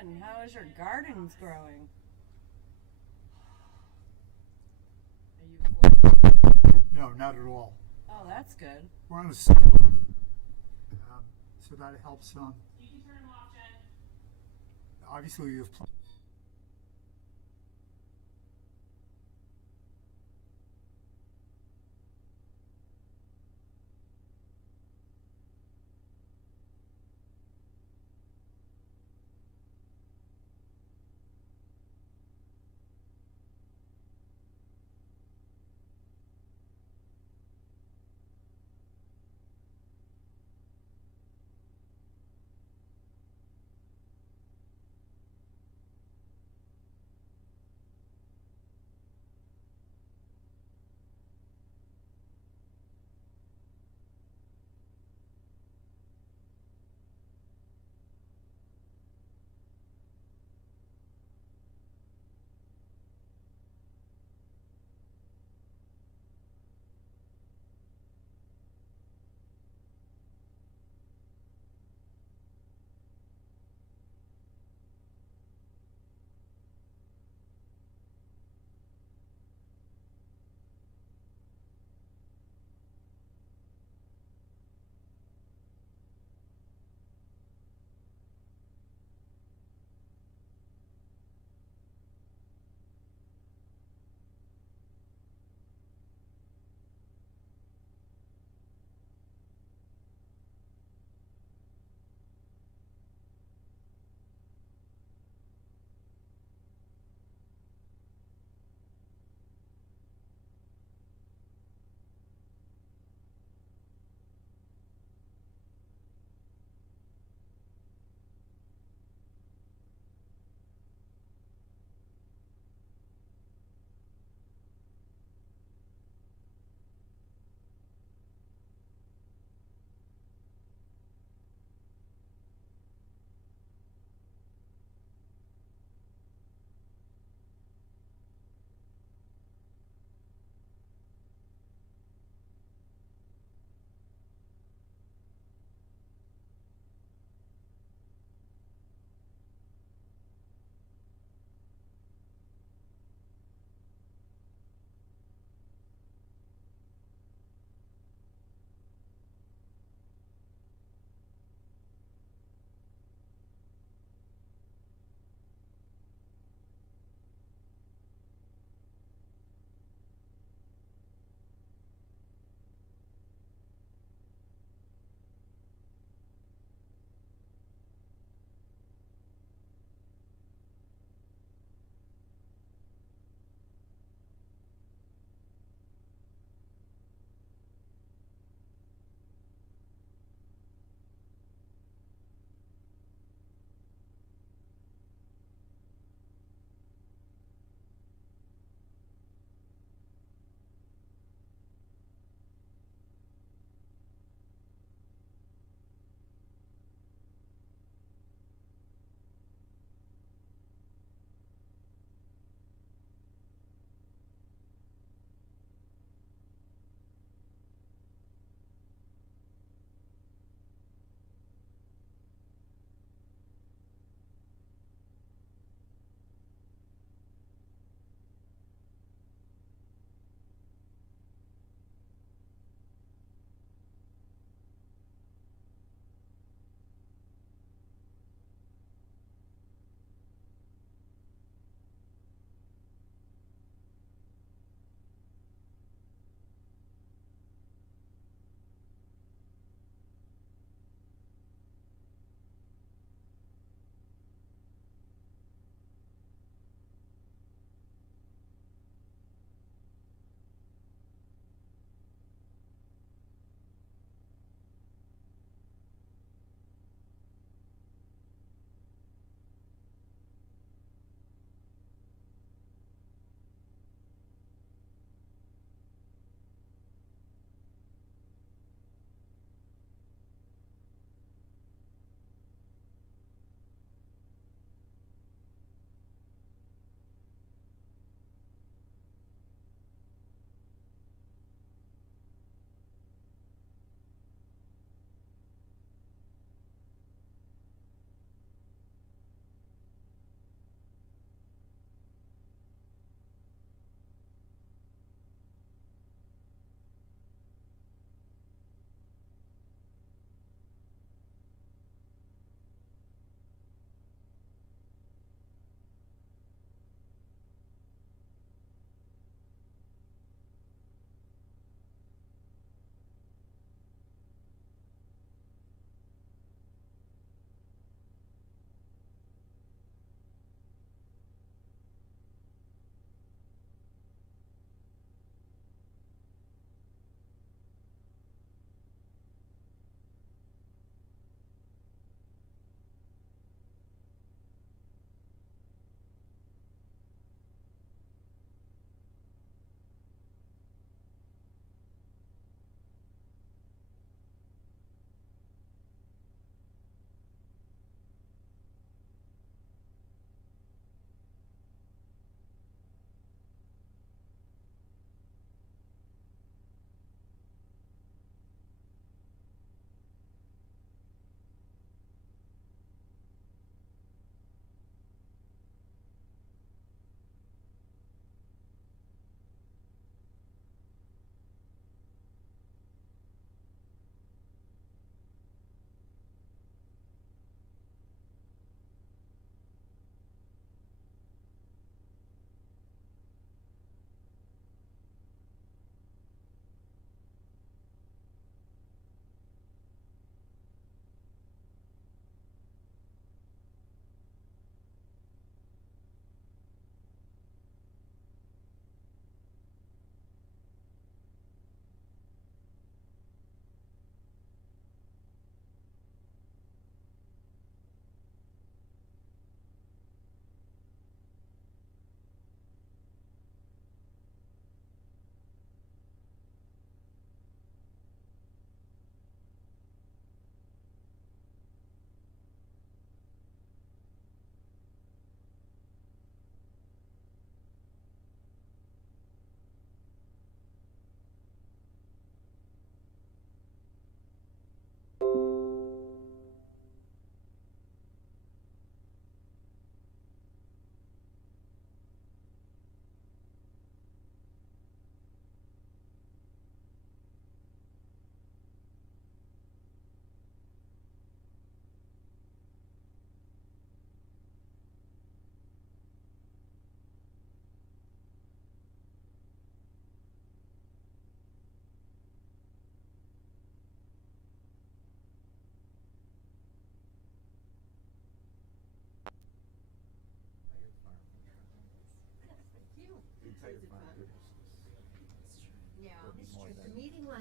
Jen, how is your gardens growing? Are you flooded? No, not at all. Oh, that's good. We're on a slope, so that helps some. You can turn them off, Jen. Obviously, you've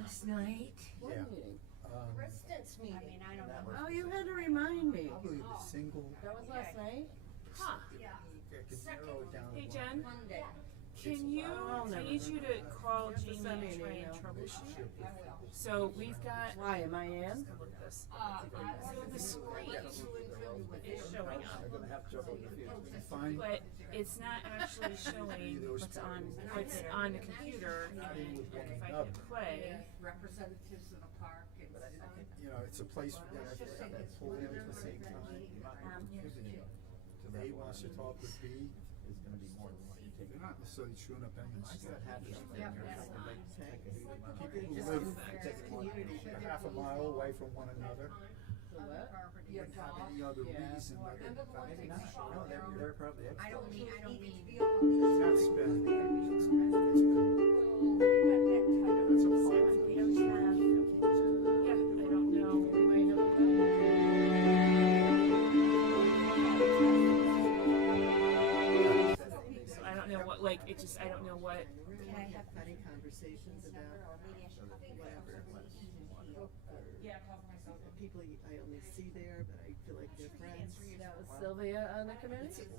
last night. What Yeah. meeting? President's meeting. I don't know. Oh, you had to remind me. Probably the single, That was last night? Huh. I could narrow it down to Hey one. Jen, Monday. can you, I'll I never need you to remember. call You have to Jamie send me and an try and email. troubleshoot. Relationship with So we've got, Why, am I in? look at this, So so the screen is showing up, Fine. but it's not actually showing what's on the computer, and if I hit play, Representatives of the park and You know, it's a place that I pull in at the same time. A wants to talk with B. They're not necessarily chewing up any of my stuff. People who live a half a mile away from one another. Wouldn't have any other reason other than the fact that They're probably I experts. don't need to be on. that's been, That's that's a fine. yeah, I don't know. We might have a problem. So I don't know what, like, it just, I don't know what, Can I have funny conversations about whatever? People I only see there, but I feel like they're friends. That was Sylvia on the committee? That's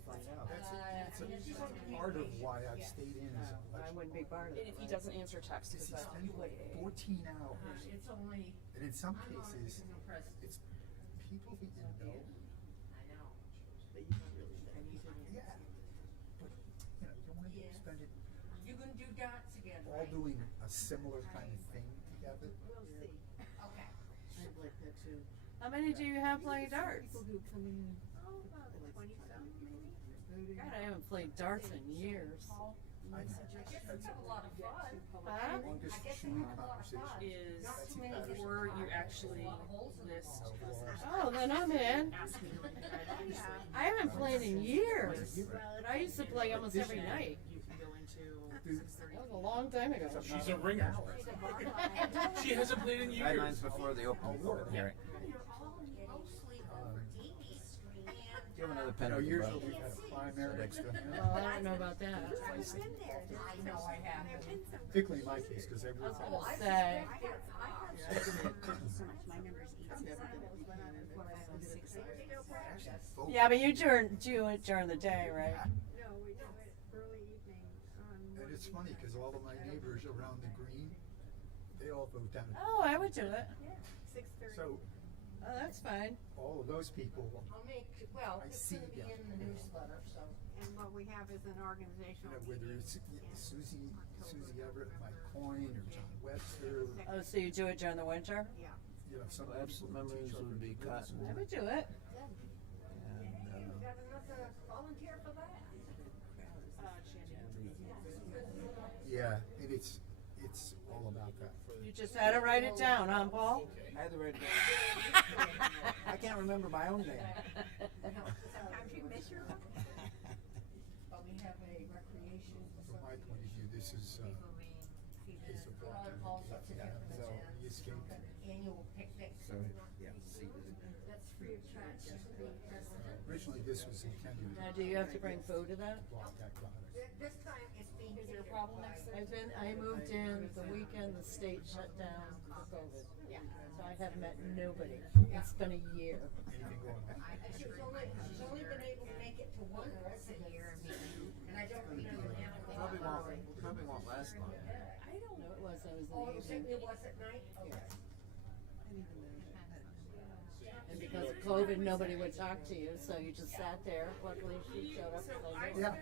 part of why I've stayed in as I much. wouldn't be part of and it. if he doesn't answer text, Because because he's that's spending 14 hours, It's only and in some cases, the president. it's people that you know. I know. But you don't really know. Yeah. But, you know, you want to spend it You can do dots again, all right? doing a similar kind of thing together. We'll see. Okay. I'd like that too. How many do you have playing darts? People who come in. Oh, about 20-some maybe. Voting. God, I haven't played darts in years. I I guess we have a lot of fun. Huh? longest I guess we chewing have a lot of conversation. fun. is Not too many before you actually list, Oh, then I'm in. ask me to read it. I haven't played in years. But I used to play almost every night. You can go into That was a long time ago. She's a ringer. She hasn't played in years. Guidelines before the open hearing. You're all mostly over TV screen and. Do you have another You pen? know, with you, usually bud? we've had a primary, Well, I don't know about that. I've been there. I know I have. particularly in my case, because I was everyone. gonna say. Yeah, but you do it during the day, right? No, we do it early evening on. And it's funny, because all of my neighbors around the green, they all vote down. Oh, I would do it. 6:30. So Oh, that's fine. all of those people, I'll make, well, I it's see gonna be them. in the newsletter, so. And what we have is an you organizational. know, whether it's Susie Everett, Mike Coyne, or John Webster, Oh, so you do it during the winter? Yeah. you know, some Absent people who members teach would be other Cotton. I would do it. And, Got another volunteer for that? Yeah, and it's all about that. You just had to write it down, huh, Paul? I had the right name. I can't remember my own name. Sometimes you miss your one. But we have a recreation From my point of view, this is people being featured, case of all sorts of different So, he escaped. annual picnic. So, yeah. That's free of charge, just for the president. Originally, this was intended Now, to do you have to bring food to that? block that product. This time it's being. Is there a problem next I moved in the weekend the state shut down for COVID. Yeah. So I have met nobody. It's been a year. Anything going on? She's only been able to make it to one resident here meeting, and I don't think it'll happen. Probably won't last long. I don't know. It was in Oh, the evening. it was at night? Okay. I didn't even know. And because of COVID, nobody would talk to you, so you just sat there. Luckily, she showed up. Yeah.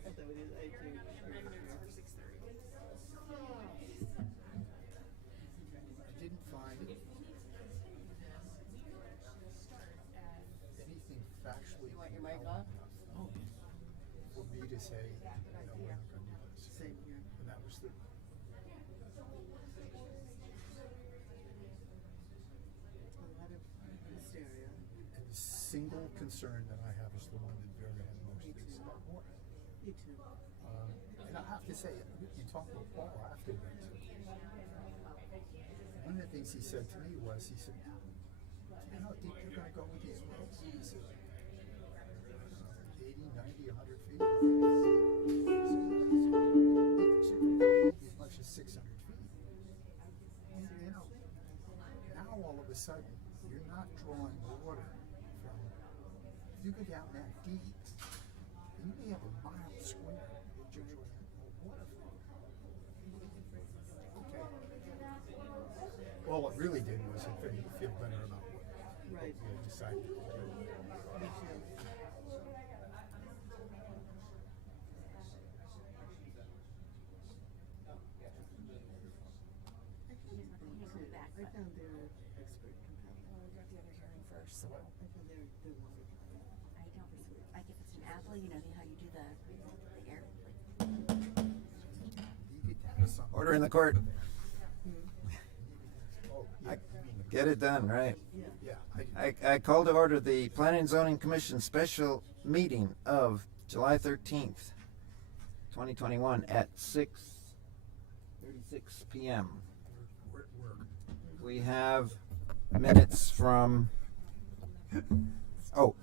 I thought we did, I do. I didn't find anything factually. You want your mic off? For me to say, no, we're not gonna do this. Same here. And that was the, A lot of hysteria. and the single concern that I have is the one that Vera had most is about water. Me too. And I have to say, you talked with Paul afterwards. One of the things he said to me was, he said, you know how deep you're gonna go with these wells? He said, 80, 90, 100 feet. As much as 600 feet. of a sudden, you're not drawing water from, if you go down that deep, you may have a mile square that you're drawing water from. Okay. All it really did was it made you feel better about what Right. you had decided to do. Me too. I found their expert compelling. We got the other hearing first, so. I found their wonderful. Like if it's an apple, you know how you do the air. You could have something. Order in the court. Oh, yeah, you mean the- Get it done, right? Yeah, I call to order the Planning and Zoning Commission special meeting of July 13th, 2021 at 6:36 p.m. we're at work. We have minutes from,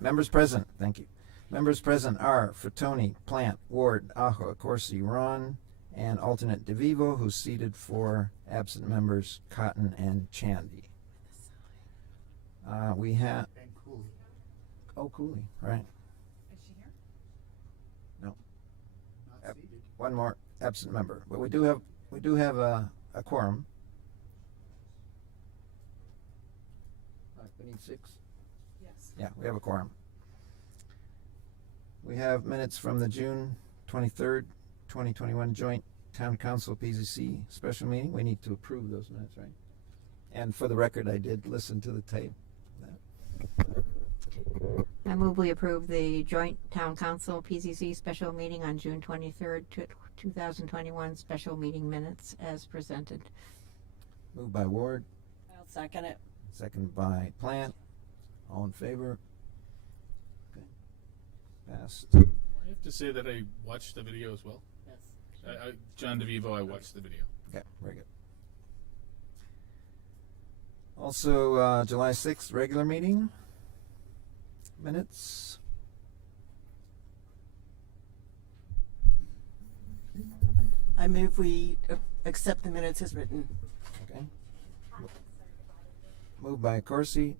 members present, thank you. Members present are Fatoni, Plant, Ward, Aho, Corsi, Ron, and alternate DeVivo, who's seated for absent members Cotton and Chandy. We have, And Cooley. Cooley, right. Is she here? Not Yep. seated. One more absent member, but we do have a quorum. We need 6. Yes. Yeah, we have a quorum. We have minutes from the June 23rd, 2021 joint Town Council PZC special meeting. We need to approve those minutes, right? And for the record, I did listen to the tape. I move we approve the joint town council PCC special meeting on June 23rd, 2021 special meeting minutes as presented. Moved by Ward, I'll second it. second by Plant. All in favor? Okay. Passed. I have to say that I watched the video as well. Yes. John DeVivo, I watched the video. Okay, very good. Also, July 6th, regular meeting minutes. I move we accept the minutes as written. Okay. Moved by Corsi,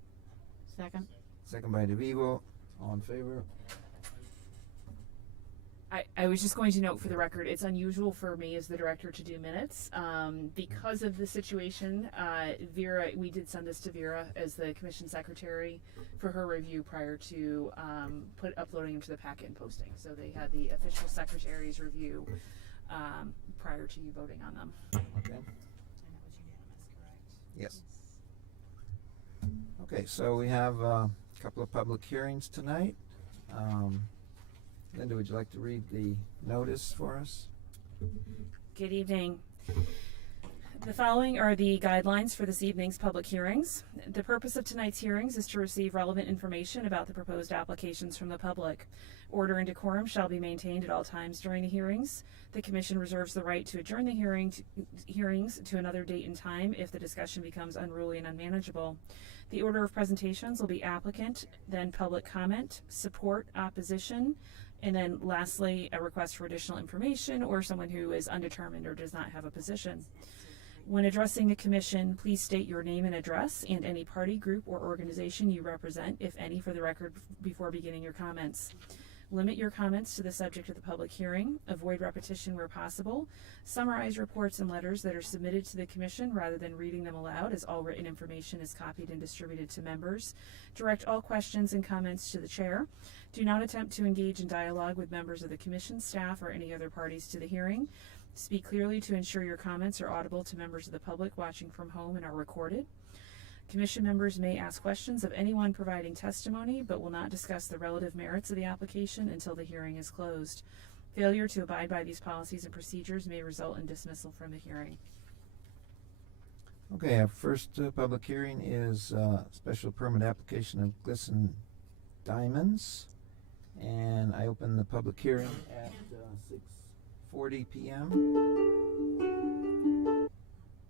Second? second by DeVivo. All in favor? I was just going to note for the record, it's unusual for me as the director to do minutes. Because of the situation, Vera, we did send this to Vera as the commission secretary for her review prior to uploading them to the packet and posting. So they had the official secretary's review prior to you voting on them. Okay. And it was unanimous, correct? Yes. Okay, so we have a couple of public hearings tonight. Linda, would you like to read the notice for us? Good evening. The following are the guidelines for this evening's public hearings. The purpose of tonight's hearings is to receive relevant information about the proposed applications from the public. Order and decorum shall be maintained at all times during the hearings. The Commission reserves the right to adjourn the hearings to another date and time if the discussion becomes unruly and unmanageable. The order of presentations will be applicant, then public comment, support, opposition, and then lastly, a request for additional information or someone who is undetermined or does not have a position. When addressing the Commission, please state your name and address and any party, group, or organization you represent, if any, for the record before beginning your comments. Limit your comments to the subject of the public hearing. Avoid repetition where possible. Summarize reports and letters that are submitted to the Commission rather than reading them aloud, as all written information is copied and distributed to members. Direct all questions and comments to the Chair. Do not attempt to engage in dialogue with members of the Commission, staff, or any other parties to the hearing. Speak clearly to ensure your comments are audible to members of the public watching from home and are recorded. Commission members may ask questions of anyone providing testimony, but will not discuss the relative merits of the application until the hearing is closed. Failure to abide by these policies and procedures may result in dismissal from the hearing. Okay, our first public hearing is special permit application of Glisten Diamonds. And I open the public hearing at 6:40 p.m.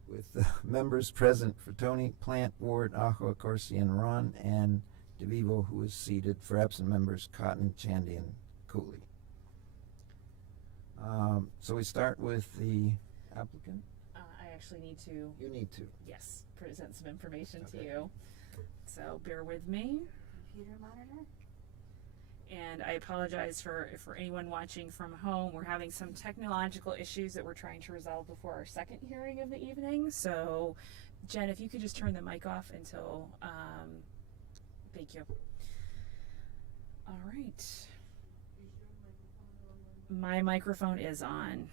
with the members present for Tony, Plant, Ward, Aho, Corsi, and Ron, and DeVivo, who is seated for absent members Cotton, Chandy, and Cooley. So we start with the applicant. I actually need to, You need to. yes, present some information to Okay. you. So bear with me. Computer monitor? And I apologize for anyone watching from home. We're having some technological issues that we're trying to resolve before our second hearing of the evening. So, Jen, if you could just turn the mic off until, thank you. All right. My microphone is on.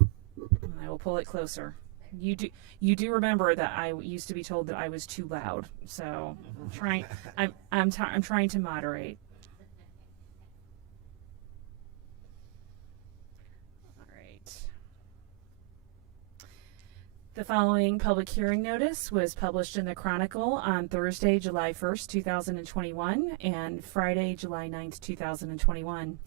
And I will pull it closer. You do remember that I used to be told that I was too loud. So, I'm trying to moderate. The following public hearing notice was published in the Chronicle on Thursday, July 1st, 2021, and Friday, July 9th, 2021.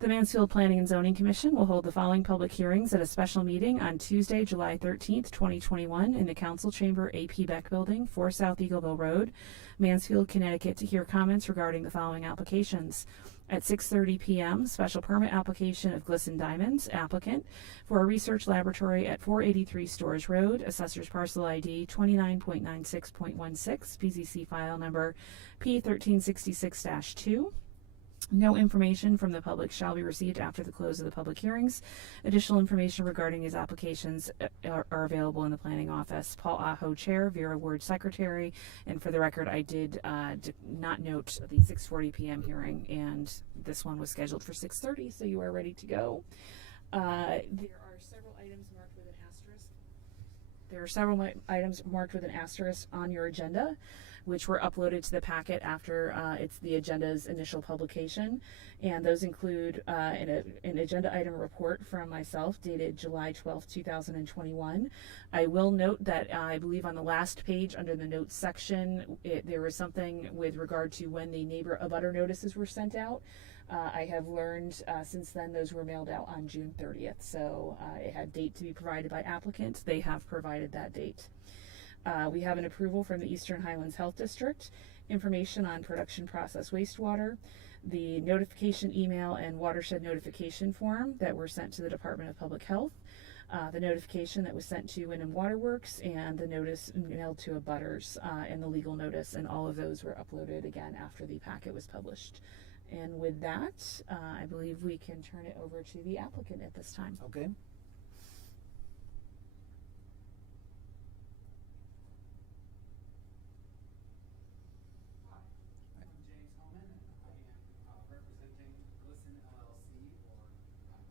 The Mansfield Planning and Zoning Commission will hold the following public hearings at a special meeting on Tuesday, July 13th, 2021, in the Council Chamber AP Beck Building, 4 South Eagleville Road, Mansfield, Connecticut, to hear comments regarding the following applications. At 6:30 p.m., special permit application of Glisten Diamonds, applicant for a research laboratory at 483 Storrs Road, assessor's parcel ID 29.96.16, PZC file number P1366-2. No information from the public shall be received after the close of the public hearings. Additional information regarding these applications are available in the planning office. Paul Aho, Chair, Vera Ward, Secretary, and for the record, I did not note the 6:40 p.m. hearing, and this one was scheduled for 6:30, so you are ready to go. There are several items marked with an asterisk. There are several items marked with an asterisk on your agenda, which were uploaded to the packet after it's the agenda's initial publication. And those include an agenda item report from myself dated July 12th, 2021. I will note that I believe on the last page under the notes section, there was something with regard to when the neighbor abutter notices were sent out. I have learned since then those were mailed out on June 30th. So it had date to be provided by applicant. They have provided that date. We have an approval from the Eastern Highlands Health District, information on production process wastewater, the notification email and watershed notification form that were sent to the Department of Public Health, the notification that was sent to Wyndham Waterworks, and the notice mailed to abutters, and the legal notice, and all of those were uploaded again after the packet was published. And with that, I believe we can turn it over to the applicant at this time. Okay. I'm James Holman, and I am representing Glisten LLC, or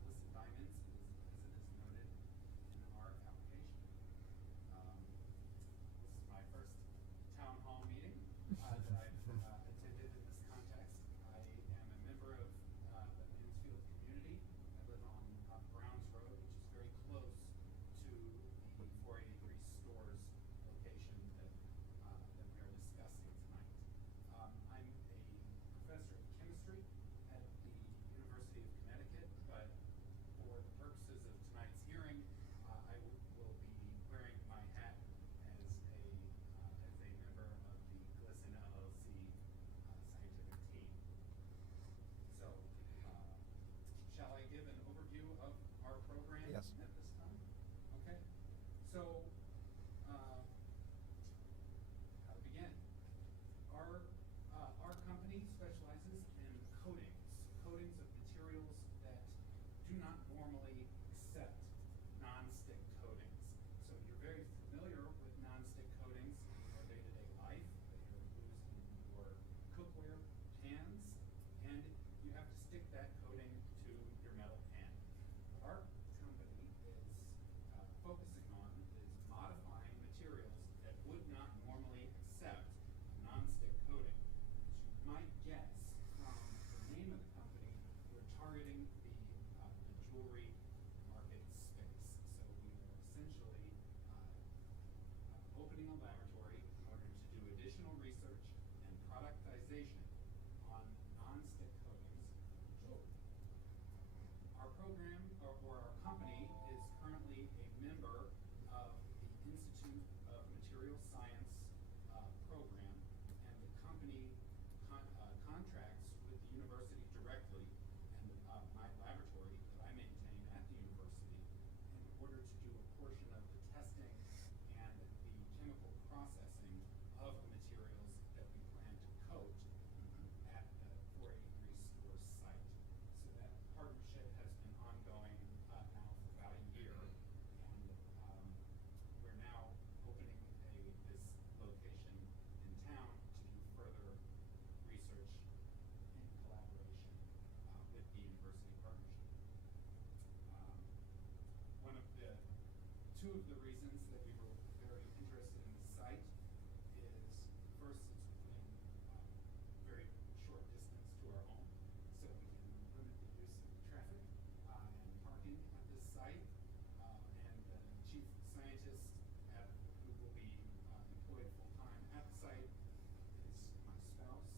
Glisten Diamonds, as it is noted in our application. This is my first town hall meeting that I've attended in this context. I am a member of the Mansfield community. I live on Browns Road, which is very close to the 483 Storrs location that we are discussing tonight. I'm a professor of chemistry at the University of Connecticut, but for the purposes of tonight's hearing, I will be wearing my hat as a member of the Glisten LLC scientific team. So, shall I give an overview of our program Yes. at this time? Okay. So, how to begin? Our company specializes in coatings of materials that do not normally accept non-stick coatings. So you're very familiar with non-stick coatings in your day-to-day life that you're used in your cookware pans, and you have to stick that coating to your metal pan. What our company is focusing on is modifying materials that would not normally accept a non-stick coating. As you might guess from the name of the company, we're targeting the jewelry two of the reasons that we were very interested in the site is, first, it's within very short distance to our home, so we can limit the use of traffic and parking at this site. And the chief scientist who will be employed full-time at the site is my spouse,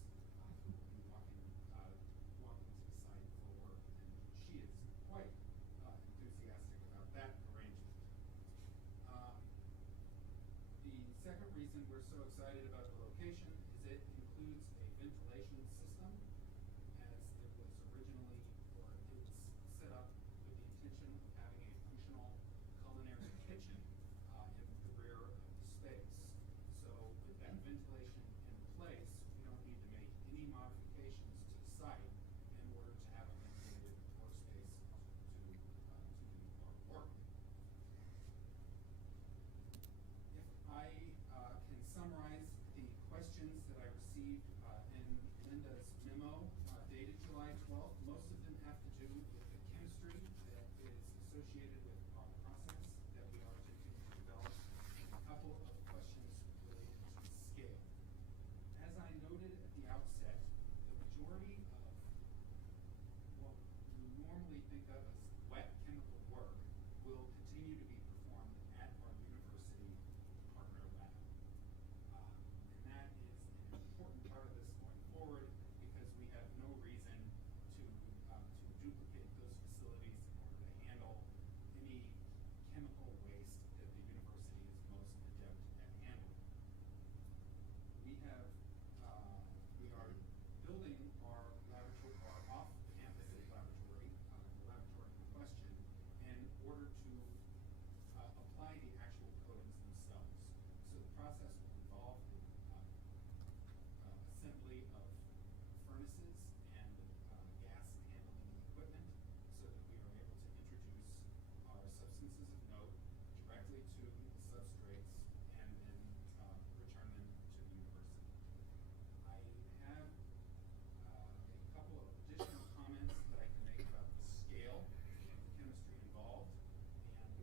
who will be walking to the site for work, and she is quite enthusiastic about that arrangement. The second reason we're so excited about the location is it includes a ventilation system, as it was originally, or it was set up with the intention of having a functional culinary kitchen in the rear of the space. So with that ventilation in place, we don't need to make any modifications to the site in order to have a ventilated workspace to do our work. If I can summarize the questions that I received in Linda's memo dated July 12th, most of them have to do with the chemistry that is associated with our process that we are attempting to develop, and a couple of questions related to scale. As I noted at the outset, the majority of what we normally think of as wet chemical work will continue to be performed at our university partner lab. And that is an important part of this going forward, because we have no reason to duplicate those facilities in order to handle any chemical waste that the university is most adept at handling. We are building our laboratory, our off-campus laboratory, the laboratory in question, in order to apply the actual coatings themselves. So the process will involve the assembly of furnaces and gas handling equipment, so that we are able to introduce our substances of note directly to the substrates and then return them to the university. I have a couple of additional comments that I can make about the scale of the chemistry involved and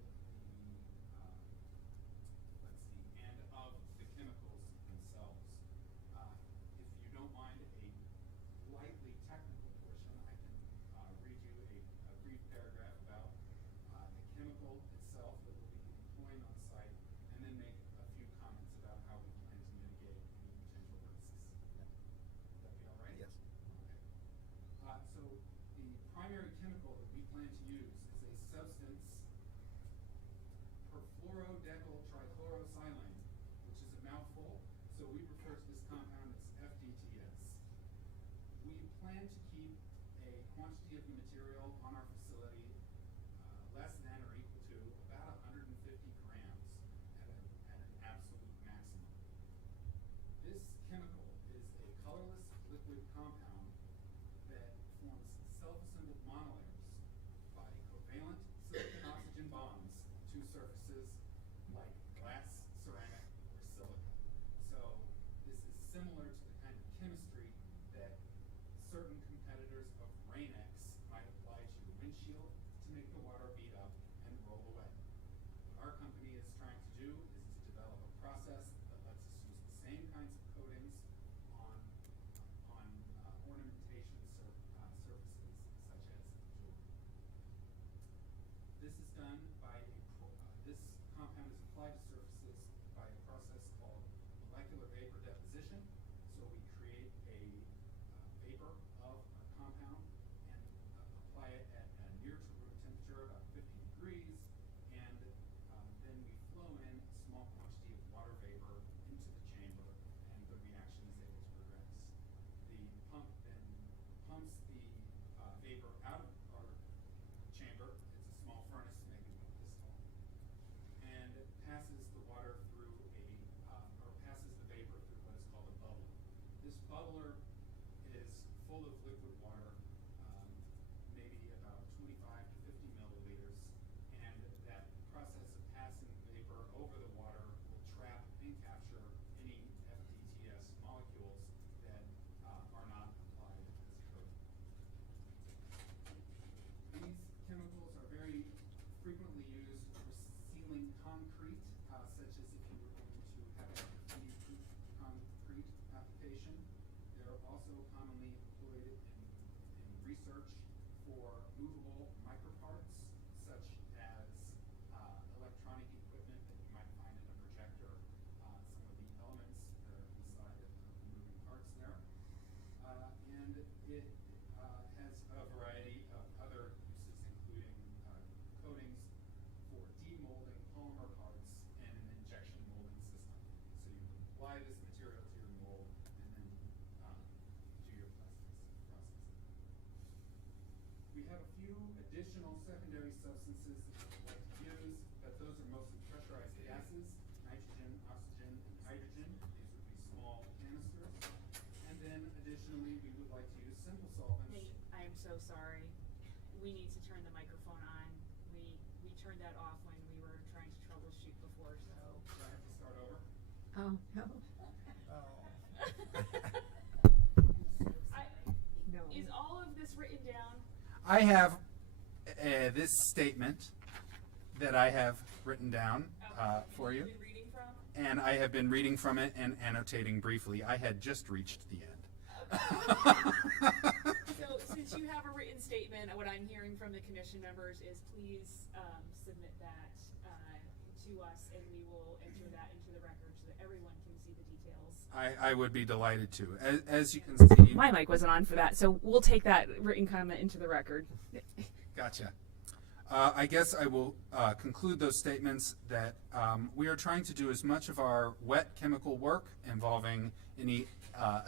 and of the chemicals themselves. If you don't mind a lightly technical portion, I can read you a brief paragraph about the chemical itself that we'll be employing on site, and then make a few comments about how we plan to mitigate any potential risks. Would that be all right? Yes. Okay. So the primary chemical that we plan to use is a substance, perfluorodecyl trichlorosilane, which is a mouthful, so we refer to this compound as FDTS. We plan to keep a quantity of the material on our facility less than or equal to about 150 grams at an absolute maximum. This chemical is a colorless liquid compound that forms self-assembled monolayers by covalent silicon-oxygen bonds to surfaces like glass, ceramic, or silica. So this is similar to the kind of chemistry that certain competitors of Rain-X might apply to your windshield to make the water bead up and roll away. What our company is trying to do is to develop a process that lets us use the same kinds of coatings on ornamentation surfaces such as jewelry. This is done by this compound is applied to surfaces by a process called molecular vapor deposition. So we create a vapor of a compound and apply it at a near to room temperature, about 50 degrees, and then we flow in a small quantity of water vapor into the chamber, and the reaction is able to progress. The pump then pumps the vapor out of our chamber. It's a small furnace, maybe about this tall, and passes the water through passes the vapor through what is called a bubbler. This bubbler is full of liquid water, maybe about 25 to 50 milliliters, and that process of passing vapor over the water will trap and capture any FDTS molecules that are not applied as coating. These chemicals are very frequently used for sealing concrete commonly employed in research for movable microparts, such as electronic equipment that you might find in a projector, some of the elements that are inside of the moving parts there. And it has a variety of other uses, including coatings for demolding polymer parts and an injection molding system. So you apply this material to your mold and then do your plastics process. We have a few additional secondary substances that we would like to use, but those are mostly pressurized gases, nitrogen, oxygen, and hydrogen. These would be small canisters. And then additionally, we would like to use simple solvents. Nate, I am so sorry. We need to turn the microphone on. We turned that off when we were trying to troubleshoot before, so. Do I have to start over? Oh, no. No. Is all of this written down? I have this statement that I have written down for you. You've been reading from? And I have been reading from it and annotating briefly. I had just reached the end. So since you have a written statement, what I'm hearing from the commission members is please submit that to us, and we will enter that into the record so that everyone can see the details. I would be delighted to. As you can see. My mic wasn't on for that, so we'll take that written comment into the record. Gotcha. I guess I will conclude those statements that we are trying to do as much of our wet chemical work involving any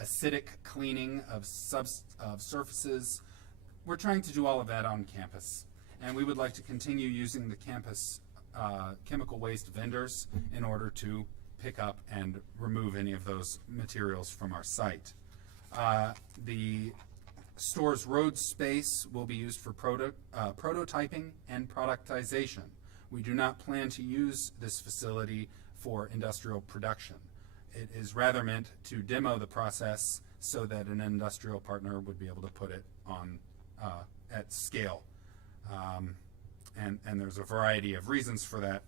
acidic cleaning of surfaces. We're trying to do all of that on campus. And we would like to continue using the campus chemical waste vendors in order to pick up and remove any of those materials from our site. The store's road space will be used for prototyping and productization. We do not plan to use this facility for industrial production. It is rather meant to demo the process so that an industrial partner would be able to put it on at scale. And there's a variety of reasons for that,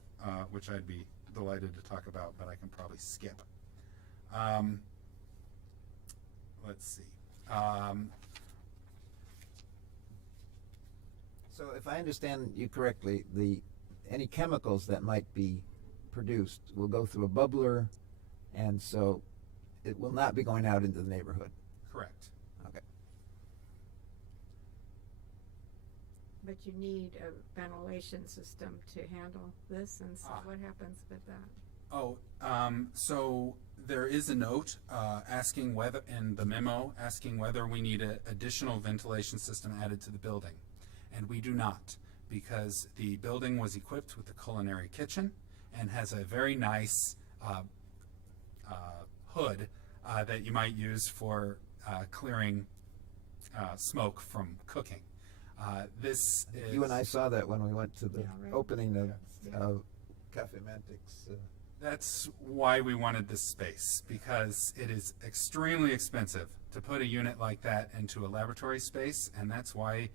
which I'd be delighted to talk about, but I can probably skip. Let's see. So if I understand you correctly, any chemicals that might be produced will go through a bubbler, and so it will not be going out into the neighborhood. Correct. Okay. But you need a ventilation system to handle this, and so what happens with that? Oh, so there is a note asking whether, in the memo, asking whether we need an additional ventilation system added to the building. And we do not, because the building was equipped with a culinary kitchen and has a very nice hood that you might use for clearing smoke from cooking. This is... You and I saw that when we went to the Yeah, right. opening of Cafe Mantix. That's why we wanted this space, because it is extremely expensive to put a unit like that into a laboratory space, and that's why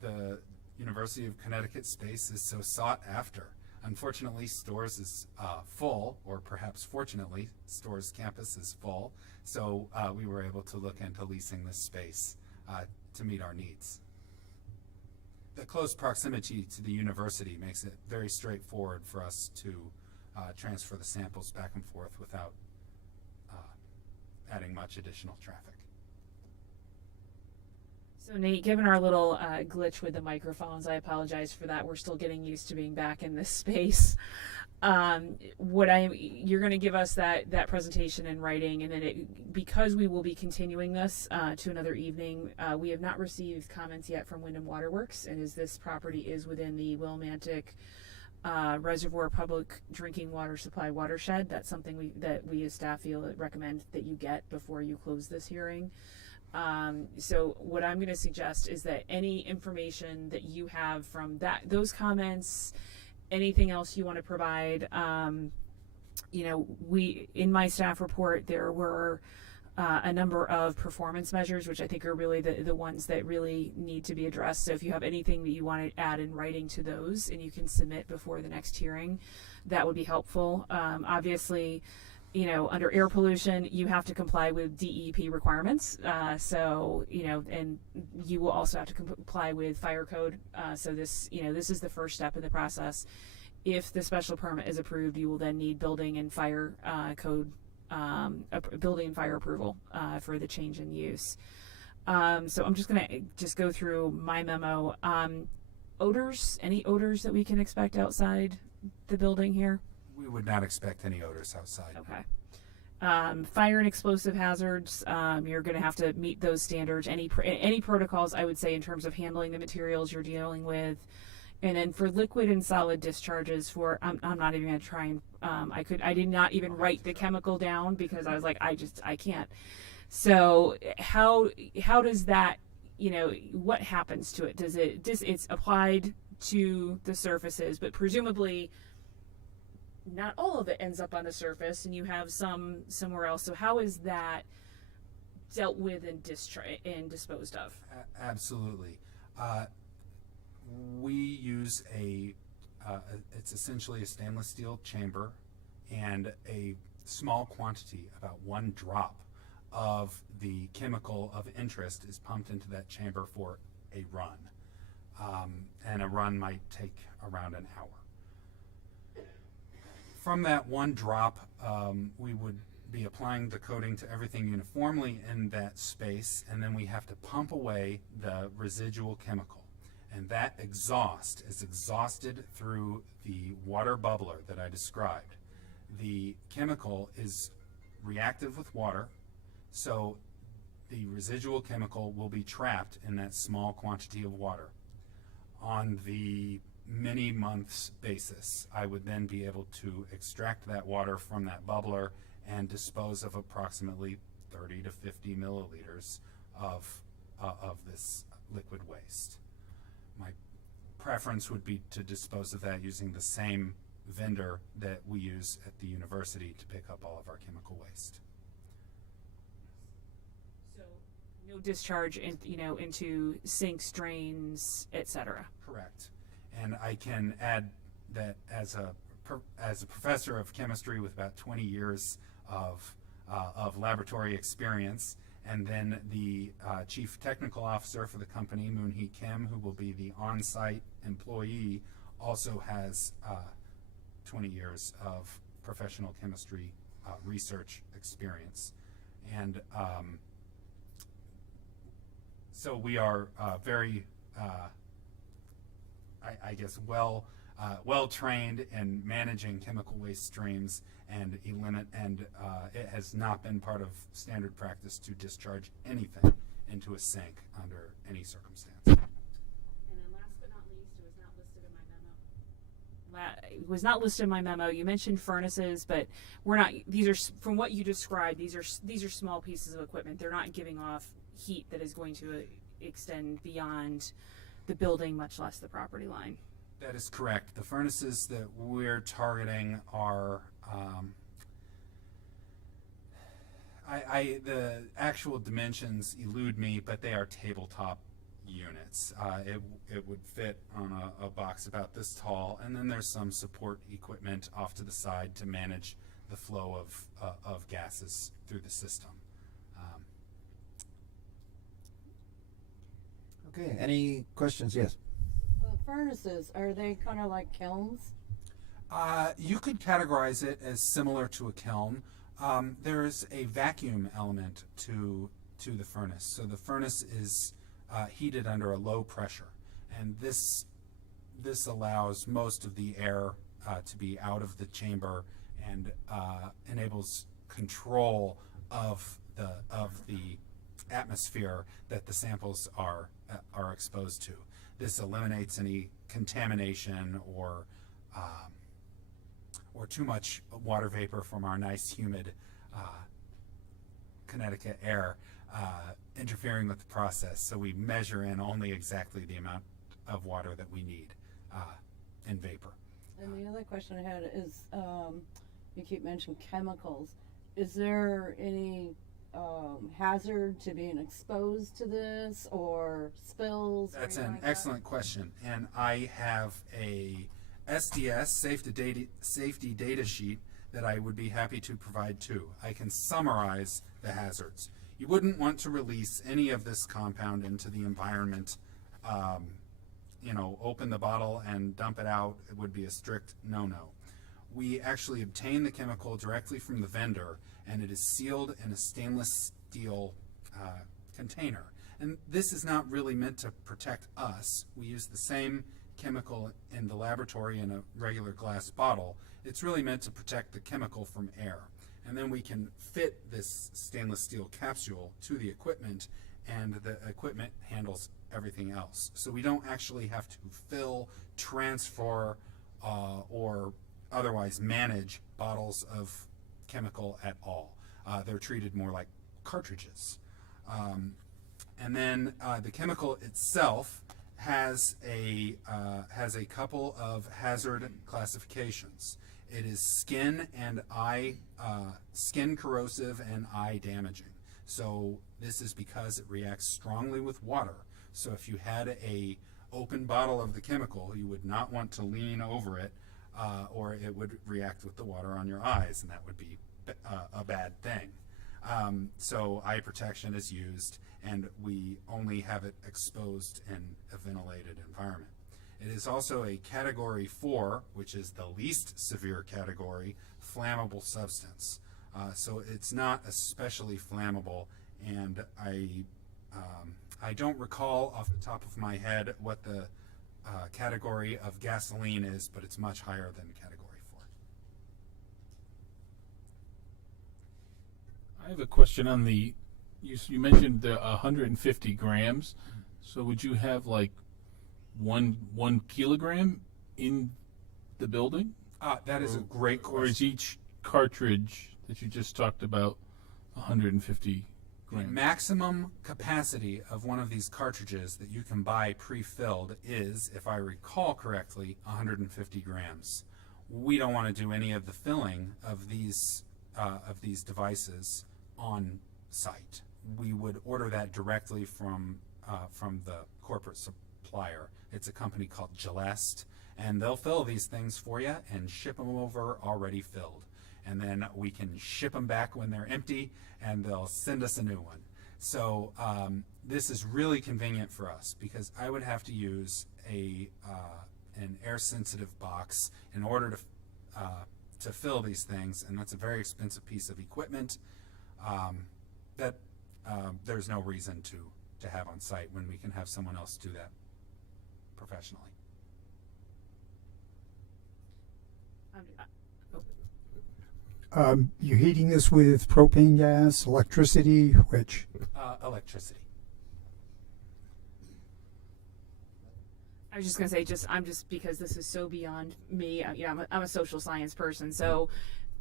the University of Connecticut space is so sought after. Unfortunately, Storrs is full, or perhaps fortunately, Storrs campus is full, so we were able to look into leasing this space to meet our needs. The close proximity to the university makes it very straightforward for us to transfer the samples back and forth without adding much additional traffic. So Nate, given our little glitch with the microphones, I apologize for that. We're still getting used to being back in this space. You're going to give us that presentation in writing, and then because we will be continuing this to another evening, we have not received comments yet from Wyndham Waterworks, and as this property is within the Willimantic Reservoir Public Drinking Water Supply watershed, that's something that we as staff recommend that you get before you close this hearing. So what I'm going to suggest is that any information that you have from those comments, anything else you want to provide, in my staff report, there were a number of performance measures, which I think are really the ones that really need to be addressed. So if you have anything that you want to add in writing to those and you can submit before the next hearing, that would be helpful. Obviously, under air pollution, you have to comply with DEP requirements. So, and you will also have to comply with fire code. So this is the first step in the process. If the special permit is approved, you will then need building and fire code, building and fire approval for the change in use. So I'm just going to go through my memo. Odors, any odors that we can expect outside the building here? We would not expect any odors outside. Okay. Fire and explosive hazards, you're going to have to meet those standards. Any protocols, I would say, in terms of handling the materials you're dealing with. And then for liquid and solid discharges, I'm not even going to try and I did not even write the chemical down because I was like, I can't. So how does that, what happens to it? It's applied to the surfaces, but presumably not all of it ends up on the surface, and you have some somewhere else. So how is that dealt with and disposed of? Absolutely. We use it's essentially a stainless steel chamber, and a small quantity, about 1 drop of the chemical of interest is pumped into that chamber for a run. And a run might take around an hour. From that 1 drop, we would be applying the coating to everything uniformly in that space, and then we have to pump away the residual chemical. And that exhaust is exhausted through the water bubbler that I described. The chemical is reactive with water, so the residual chemical will be trapped in that small quantity of water. On the many months basis, I would then be able to extract that water from that bubbler and dispose of approximately 30 to 50 milliliters of this liquid waste. My preference would be to dispose of that using the same vendor that we use at the university to pick up all of our chemical waste. So no discharge into sinks, drains, etc. Correct. And I can add that as a professor of chemistry with about 20 years of laboratory experience, and then the chief technical officer for the company, Moon-hee Kim, who will be the on-site employee, also has 20 years of professional chemistry research experience. And so we are very, I guess, well trained in managing chemical waste streams, and it has not been part of standard practice to discharge anything into a sink under any circumstance. And then last but not least, it was not listed in my memo. You mentioned furnaces, but these are, from what you described, these are small pieces of equipment. They're not giving off heat that is going to extend beyond the building, much less the property line. That is correct. The furnaces that we're targeting are, the actual dimensions elude me, but they are tabletop units. It would fit on a box about this tall, and then there's some support equipment off to the side to manage the flow of gases through the system. Okay, any questions? Yes. The furnaces, are they kind of like kilns? You could categorize it as similar to a kiln. There's a vacuum element to the furnace. So the furnace is heated under a low pressure, and this allows most of the air to be out of the chamber and enables control of the atmosphere that the samples are exposed to. This eliminates any contamination or too much water vapor from our nice humid Connecticut air interfering with the process. So we measure in only exactly the amount of water that we need in vapor. And the other question I had is, you keep mentioning chemicals. Is there any hazard to being exposed to this, or spills? That's or anything an like that? excellent question, and I have a SDS safety data sheet that I would be happy to provide too. I can summarize the hazards. You wouldn't want to release any of this compound into the environment. Open the bottle and dump it out. It would be a strict no-no. We actually obtain the chemical directly from the vendor, and it is sealed in a stainless steel container. And this is not really meant to protect us. We use the same chemical in the laboratory in a regular glass bottle. It's really meant to protect the chemical from air. And then we can fit this stainless steel capsule to the equipment, and the equipment handles everything else. So we don't actually have to fill, transfer, or otherwise manage bottles of chemical at all. They're treated more like cartridges. And then the chemical itself has a couple of hazard classifications. It is skin and eye, skin corrosive and eye damaging. So this is because it reacts strongly with water. So if you had a open bottle of the chemical, you would not want to lean over it, or it would react with the water on your eyes, and that would be a bad thing. So eye protection is used, and we only have it exposed in a ventilated environment. It is also a category 4, which is the least severe category, flammable substance. So it's not especially flammable, and I don't recall off the top of my head what the category of gasoline is, but it's much higher than category 4. I have a question on the, you mentioned the 150 grams. So would you have like one kilogram in the building? That is a great question. Or is each cartridge that you just talked about 150 grams? The maximum capacity of one of these cartridges that you can buy pre-filled is, if I recall correctly, 150 grams. We don't want to do any of the filling of these devices on site. We would order that directly from the corporate supplier. It's a company called Gelest, and they'll fill these things for you and ship them over already filled. And then we can ship them back when they're empty, and they'll send us a new one. So this is really convenient for us, because I would have to use an air-sensitive box in order to fill these things, and that's a very expensive piece of equipment that there's no reason to have on site when we can have someone else do that professionally. You're heating this with propane gas, electricity, which? Electricity. I was just gonna say, I'm just because this is so beyond me. I'm a social science person, so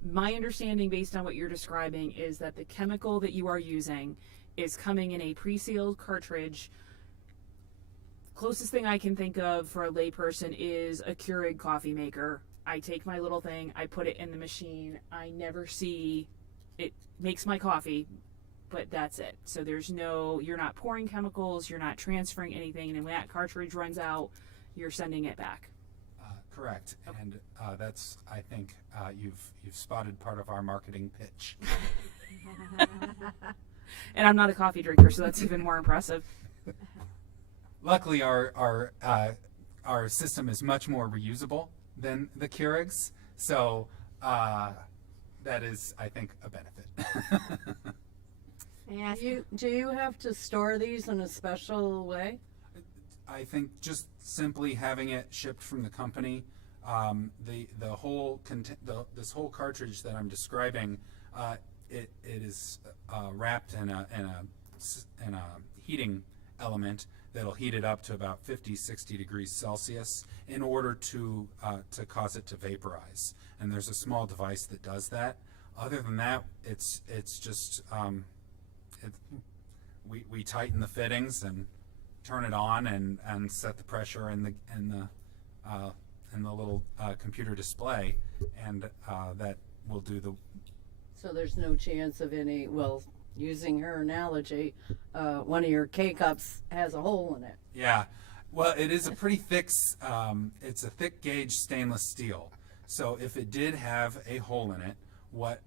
my understanding, based on what you're describing, is that the chemical that you are using is coming in a pre-sealed cartridge. Closest thing I can think of for a layperson is a Keurig coffee maker. I take my little thing, I put it in the machine. I never see it makes my coffee, but that's it. So you're not pouring chemicals, you're not transferring anything, and when that cartridge runs out, you're sending it back. Correct. Okay. And that's, I think, you've spotted part of our marketing pitch. And I'm not a coffee drinker, so that's even more impressive. Luckily, our system is much more reusable than the Keurigs, so that is, I think, a benefit. Do you have to store these in a special way? I think just simply having it shipped from the company, this whole cartridge that I'm describing, it is wrapped in a heating element that'll heat it up to about 50-60 degrees Celsius in order to cause it to vaporize. And there's a small device that does that. Other than that, it's just we tighten the fittings and turn it on and set the pressure in the little computer display, and that will do the. So there's no chance of any, well, using her analogy, one of your K-cups has a hole in it. Yeah, well, it is a pretty thick, it's a thick gauge stainless steel. So if it did have a hole in it, what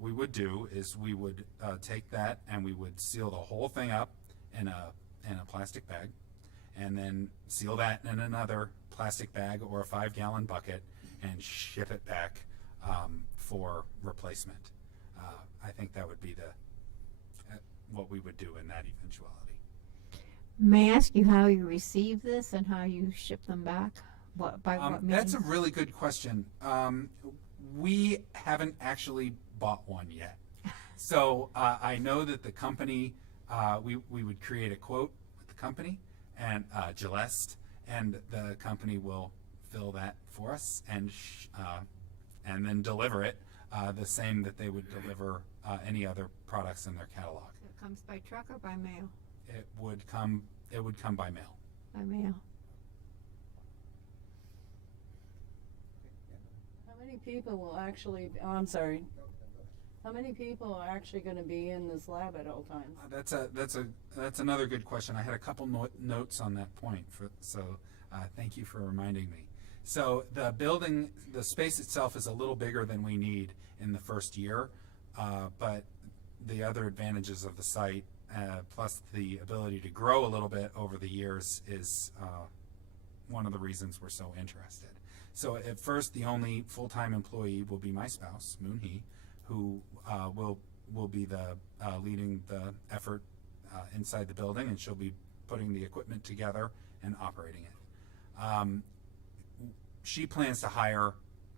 we would do is we would take that and we would seal the whole thing up in a plastic bag, and then seal that in another plastic bag or a 5-gallon bucket and ship it back for replacement. I think that would be what we would do in that eventuality. May I ask you how you receive this and how you ship them back? What means? That's a really good question. We haven't actually bought one yet. So I know that the company, we would create a quote with the company and Gilleste, and the company will fill that for us and then deliver it the same that they would deliver any other products in their catalog. It comes by truck or by mail? It would come by mail. By mail. How many people will actually, oh, I'm sorry. How many people are actually going to be in this lab at all times? That's another good question. I had a couple notes on that point, so thank you for reminding me. So the space itself is a little bigger than we need in the first year, but the other advantages of the site, plus the ability to grow a little bit over the years, is one of the reasons we're so interested. So at first, the only full-time employee will be my spouse, Moon Hee, who will be the leading the effort inside the building, and she'll be putting the equipment together and operating it. She plans to hire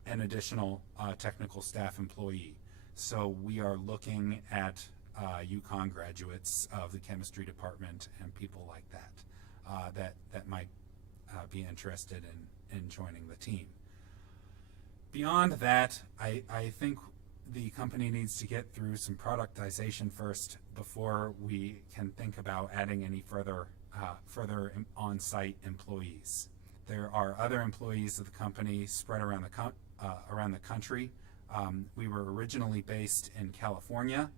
an additional technical staff employee. So we are looking at UConn graduates of the chemistry department and people like that that might be interested in joining the team. Beyond that, I think the company needs to get through some productization first before we can think about adding any further on-site employees. There are other employees of the company spread around the country. We were originally based in California,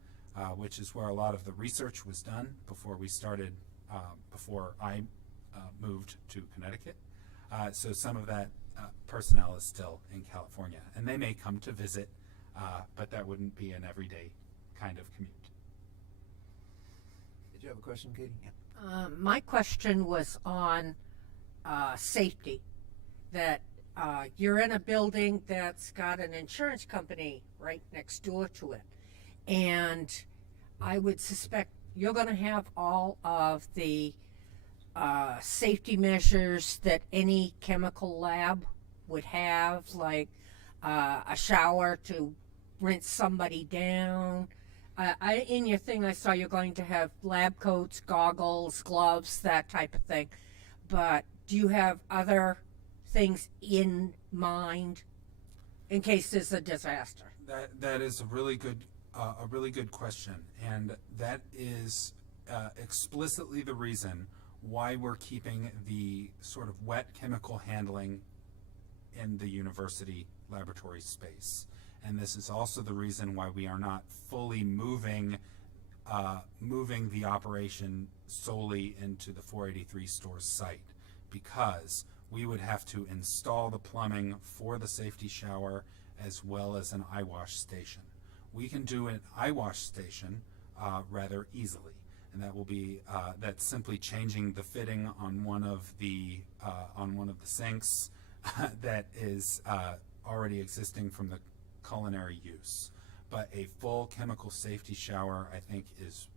which is where a lot of the research was done before we started, before I moved to Connecticut. So some of that personnel is still in California, and they may come to visit, but that wouldn't be an everyday kind of commute. Did you have a question, Katie? My question was on safety. That you're in a building that's got an insurance company right next door to it, and I would suspect you're going to have all of the safety measures that any chemical lab would have, like a shower to rinse somebody down. In your thing, I saw you're going to have lab coats, goggles, gloves, that type of thing. But do you have other things in mind in case there's a disaster? That is a really good question, and that is explicitly the reason why we're keeping the sort of wet chemical handling in the university laboratory space. And this is also the reason why we are not fully moving the operation solely into the 483 stores site, because we would have to install the plumbing for the safety shower as well as an eye wash station. We can do an eye wash station rather easily, and that will be that's simply changing the fitting on one of the sinks that is already existing from the culinary use. But a full chemical safety shower, I think, is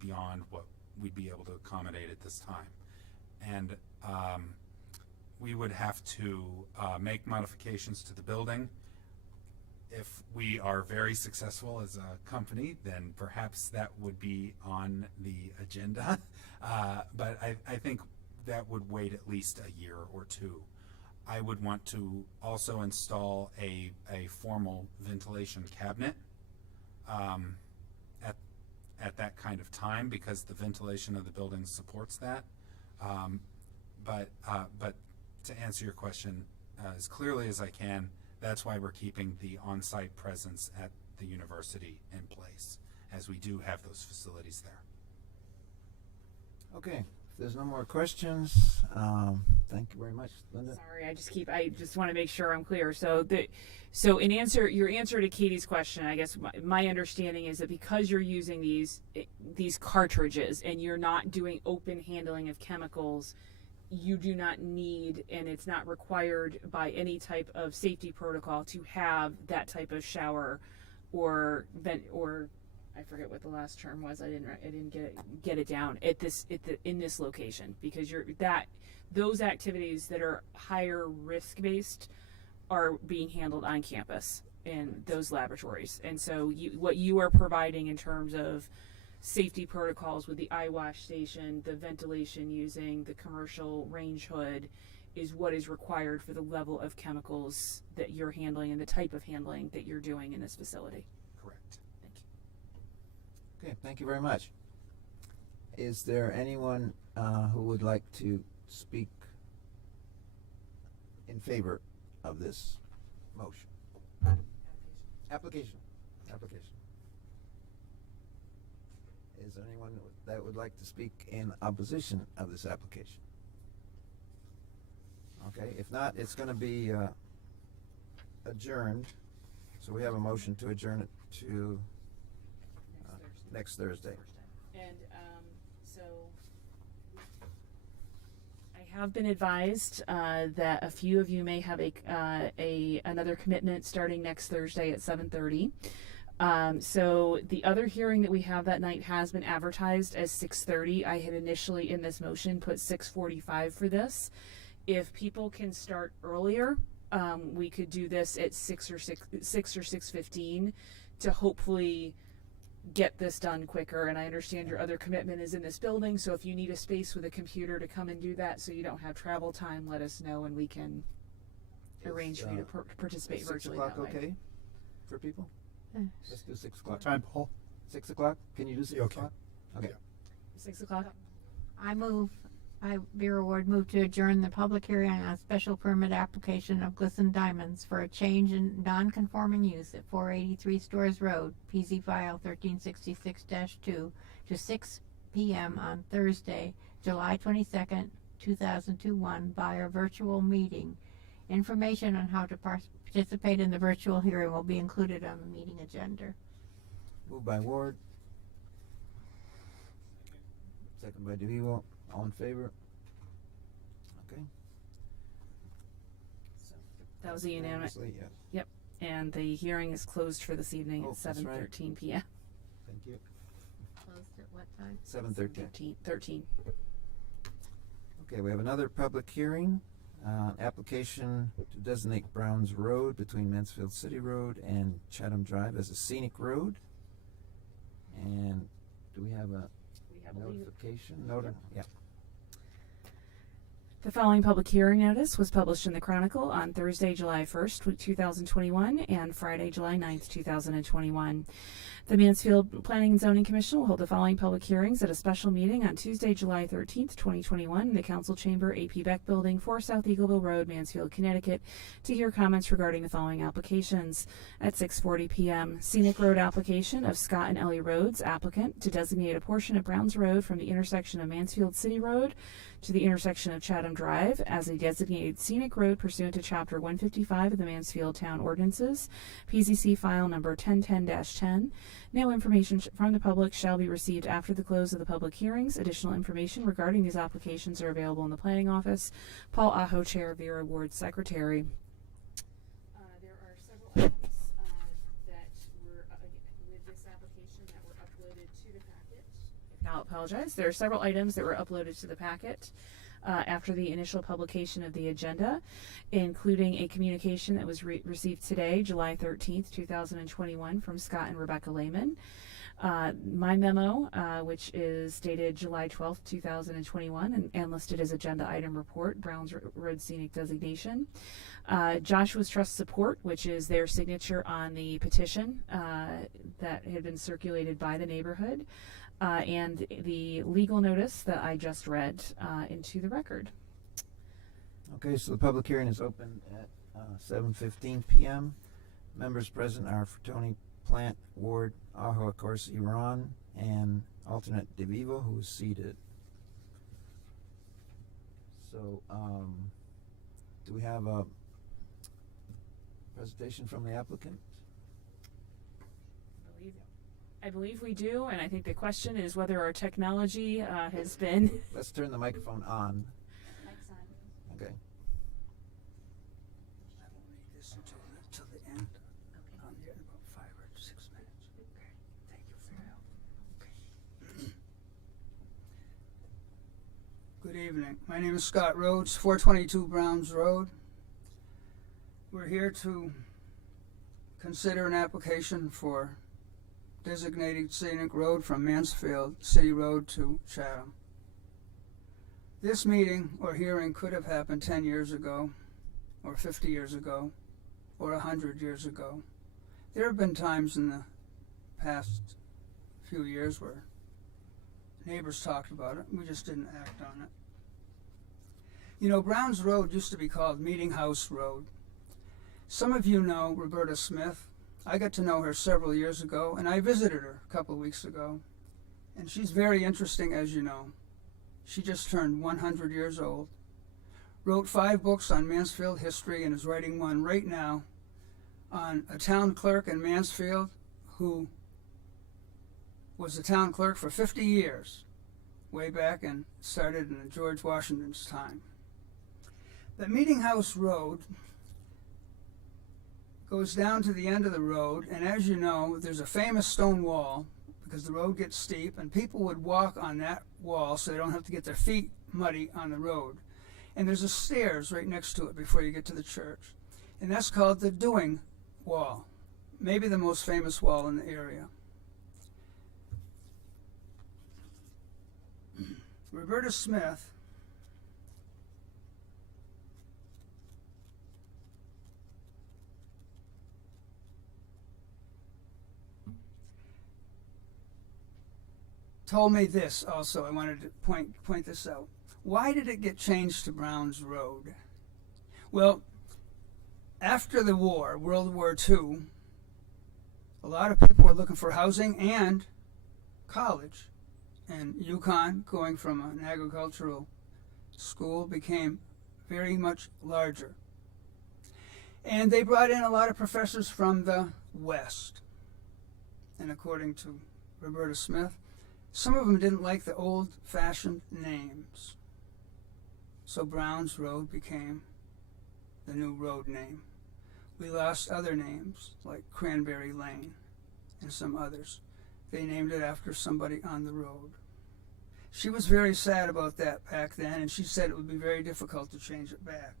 beyond what we'd be able to accommodate at this time. And we would have to make modifications to the building. If we are very successful as a company, then perhaps that would be on the agenda. But I think that would wait at least a year or two. I would want to also install a formal ventilation cabinet at that kind of time, because the ventilation of the building supports that. But to answer your question as clearly as I can, that's why we're keeping the on-site presence at the university in place, as we do have those facilities there. Okay, if there's no more questions, thank you very much, Linda. Sorry, I just want to make sure I'm clear. So your answer to Katie's question, I guess my understanding is that because you're using these cartridges and you're not doing open handling of chemicals, you do not need, and it's not required by any type of safety protocol to have that type of shower or vent, or I forget what the last term was. I didn't get it down in this location, because those activities that are higher risk based are being handled on campus in those laboratories. And so what you are providing in terms of safety protocols with the eye wash station, the ventilation using the commercial range hood, is what is required for the level of chemicals that you're handling and the type of handling that you're doing in this facility. Correct. Okay, thank you very much. Is there anyone who would like to speak in favor of this motion? Application. Is there anyone that would like to speak in opposition of this application? Okay, if not, it's going to be adjourned. So we have a motion to adjourn it to next Thursday. And so I have been advised that a few of you may have another commitment starting next Thursday at 7:30. So the other hearing that we have that night has been advertised as 6:30. I had initially in this motion put 6:45 for this. If people can start earlier, we could do this at 6 or 6:15 to hopefully get this done quicker. And I understand your other commitment is in this building, so if you need a space with a computer to come and do that so you don't have travel time, let us know and we can arrange for you to participate virtually that way. 6 o'clock okay for people? Let's do 6 o'clock. Time, Paul? 6 o'clock? Can you do 6 Okay. o'clock? Okay. 6 o'clock? Vera Ward, move to adjourn the public hearing on a special permit application of Glisten Diamonds for a change in non-conforming use at 483 Stores Road, PZ File 1366-2, to 6 p.m. on Thursday, July 22nd, 2021, via virtual meeting. Information on how to participate in the virtual hearing will be included on the meeting agenda. Moved by Ward. Second by DeVivo. All in favor? Okay. That was a unanimous. Unanimously, yes. Yep. And the hearing is closed for this evening Oh, at that's right. 7:13 p.m. Thank you. Closed at what time? 7:13. 13. Okay, we have another public hearing. Application to designate Browns Road between Mansfield City Road and Chatham Drive as a scenic road. And do we have a notification? Yeah. The following public hearing notice was published in the Chronicle on Thursday, July 1st, 2021, and Friday, July 9th, 2021. The Mansfield Planning and Zoning Commission will hold the following public hearings at a special meeting on Tuesday, July 13th, 2021, in the Council Chamber, AP Beck Building, 4 South Eagleville Road, Mansfield, Connecticut, to hear comments regarding the following applications. At 6:40 p.m., Scenic Road application of Scott and Ellie Rhodes, applicant, to designate a portion of Browns Road from the intersection of Mansfield City Road to the intersection of Chatham Drive as a designated scenic road pursuant to Chapter 155 of the Mansfield Town Ordinances, PZC file number 1010-10. No information from the public shall be received after the close of the public hearings. Additional information regarding these applications are available in the planning office. Paul Aho, Chair, Vera Ward, Secretary. There are several items that were with this application that were uploaded to the packet. Now, I apologize. There are several items that were uploaded to the packet after the initial publication of the agenda, including a communication that was received today, July 13th, 2021, from Scott and Rebecca Lehman. My memo, which is dated July 12th, 2021, and listed as agenda item report, Browns Road Scenic Designation. Joshua's Trust Support, which is their signature on the petition that had been circulated by the neighborhood. And the legal notice that I just read into the record. Okay, so the public hearing is open at 7:15 p.m. Members present are Tony Plant, Ward, Aho, Corsi, Ron, and alternate DeVivo, who is seated. So, do we have a presentation from the applicant? I believe we do, and I think the question is whether our technology has been. Let's turn the microphone on. Mike's on. Okay. I won't need this until the end. Okay. I'll need about 5 or 6 minutes. Okay. Thank you for your help. Okay. Good evening. My name is Scott Rhodes, 422 Browns Road. We're here to consider an application for designated scenic road from Mansfield City Road to Chatham. This meeting or hearing could have happened 10 years ago, or 50 years ago, or 100 years ago. There have been times in the past few years where neighbors talked about it. We just didn't act on it. You know, Browns Road used to be called Meeting House Road. Some of you know Roberta Smith. I got to know her several years ago, and I visited her a couple of weeks ago. And she's very interesting, as you know. She just turned 100 years old. Wrote 5 books on Mansfield history and is writing one right now on a town clerk in Mansfield who was a town clerk for 50 years, way back, and started in George Washington's time. The Meeting House Road goes down to the end of the road, and as you know, there's a famous stone wall because the road gets steep, and people would walk on that wall so they don't have to get their feet muddy on the road. And there's a stairs right next to it before you get to the church, and that's called the Doing Wall, maybe the most famous wall in the area. Roberta Smith told me this also. I wanted to point this out. Why did it get changed to Browns Road? Well, after the war, World War II, a lot of people were looking for housing and college. And Yukon, going from an agricultural school, became very much larger. And they brought in a lot of professors from the West. And according to Roberta Smith, some of them didn't like the old-fashioned names. So Browns Road became the new road name. We lost other names, like Cranberry Lane and some others. They named it after somebody on the road. She was very sad about that back then, and she said it would be very difficult to change it back.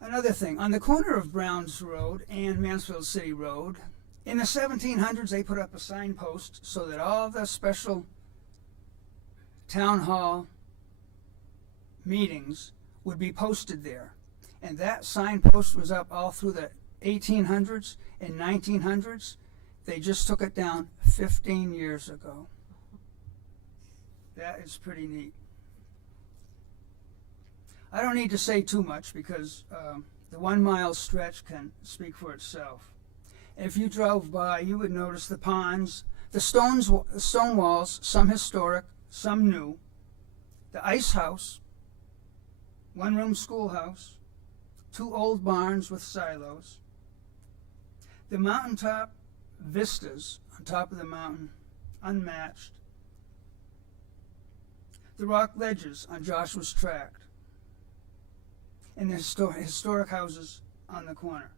Another thing, on the corner of Browns Road and Mansfield City Road, in the 1700s, they put up a signpost so that all the special town hall meetings would be posted there. And that signpost was up all through the 1800s and 1900s. They just took it down 15 years ago. That is pretty neat. I don't need to say too much because the 1 mile stretch can speak for itself. If you drove by, you would notice the ponds, the stone walls, some historic, some new, the ice house, 1-room schoolhouse, 2 old barns with silos, the mountaintop vistas on top of the mountain, unmatched, the rock ledges on Joshua's Tract, and the historic houses on the corner.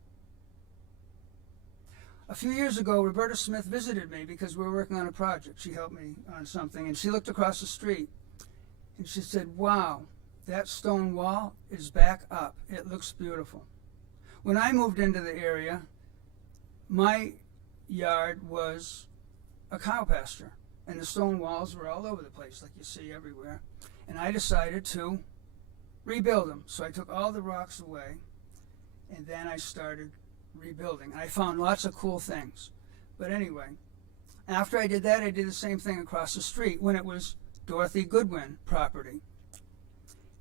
A few years ago, Roberta Smith visited me because we were working on a project. She helped me on something, and she looked across the street, and she said, "Wow, that stone wall is back up. It looks beautiful." When I moved into the area, my yard was a cow pasture, and the stone walls were all over the place, like you see everywhere. And I decided to rebuild them. So I took all the rocks away, and then I started rebuilding. I found lots of cool things. But anyway, after I did that, I did the same thing across the street when it was Dorothy Goodwin property.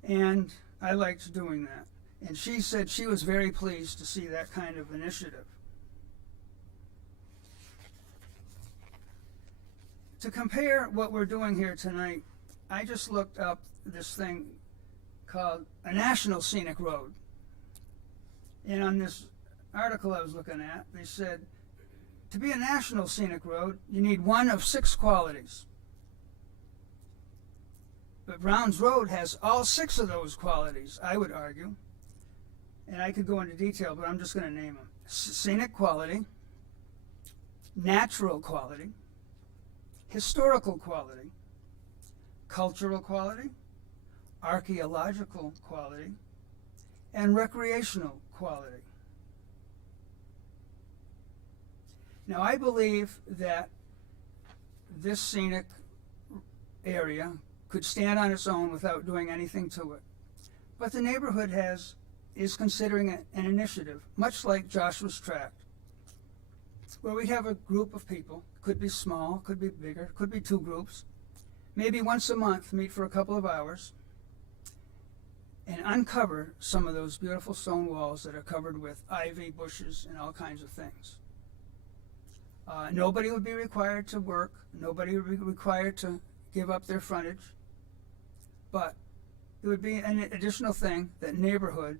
And I liked doing that. And she said she was very pleased to see that kind of initiative. To compare what we're doing here tonight I just looked up this thing called a National Scenic Road. And on this article I was looking at, they said, to be a National Scenic Road, you need one of 6 qualities. But Browns Road has all 6 of those qualities, I would argue. And I could go into detail, but I'm just going to name them. Scenic quality, natural quality, historical quality, cultural quality, archaeological quality, and recreational quality. Now, I believe that this scenic area could stand on its own without doing anything to it. But the neighborhood is considering an initiative, much like Joshua's Tract, where we have a group of people, could be small, could be bigger, could be 2 groups, maybe once a month meet for a couple of hours and uncover some of those beautiful stone walls that are covered with ivy, bushes, and all kinds of things. Nobody would be required to work, nobody would be required to give up their frontage, but it would be an additional thing that neighborhood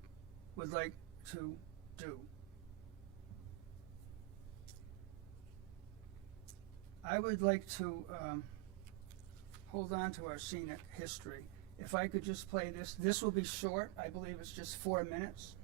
would like to do. I would like to hold on to our scenic history. If I could just play this. This will be short. I believe it's just 4 minutes.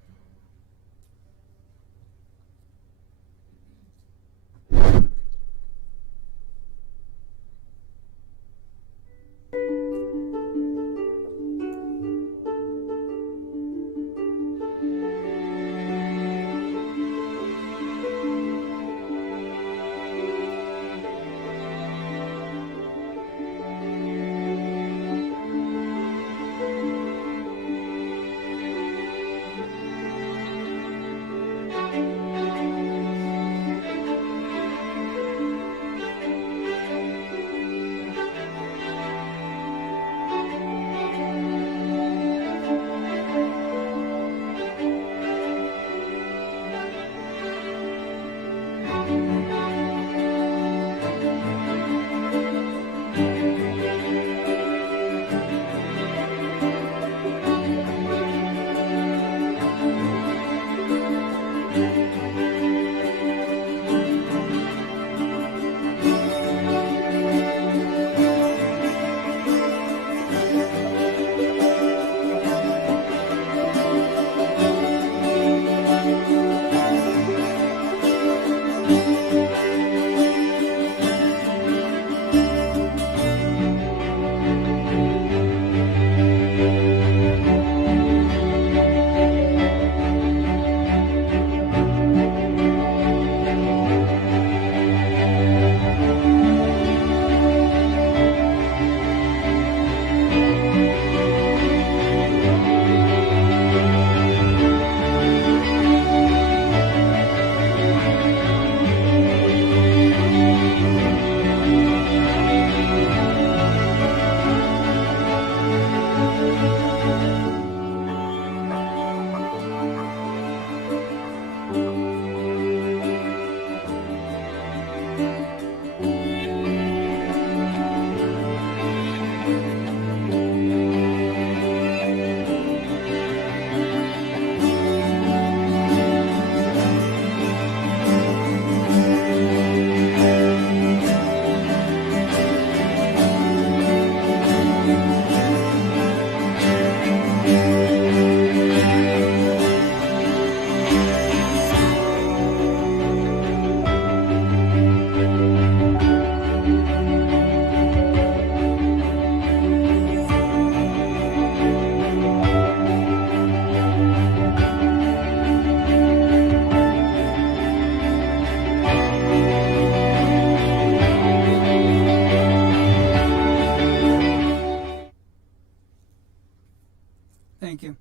Thank you.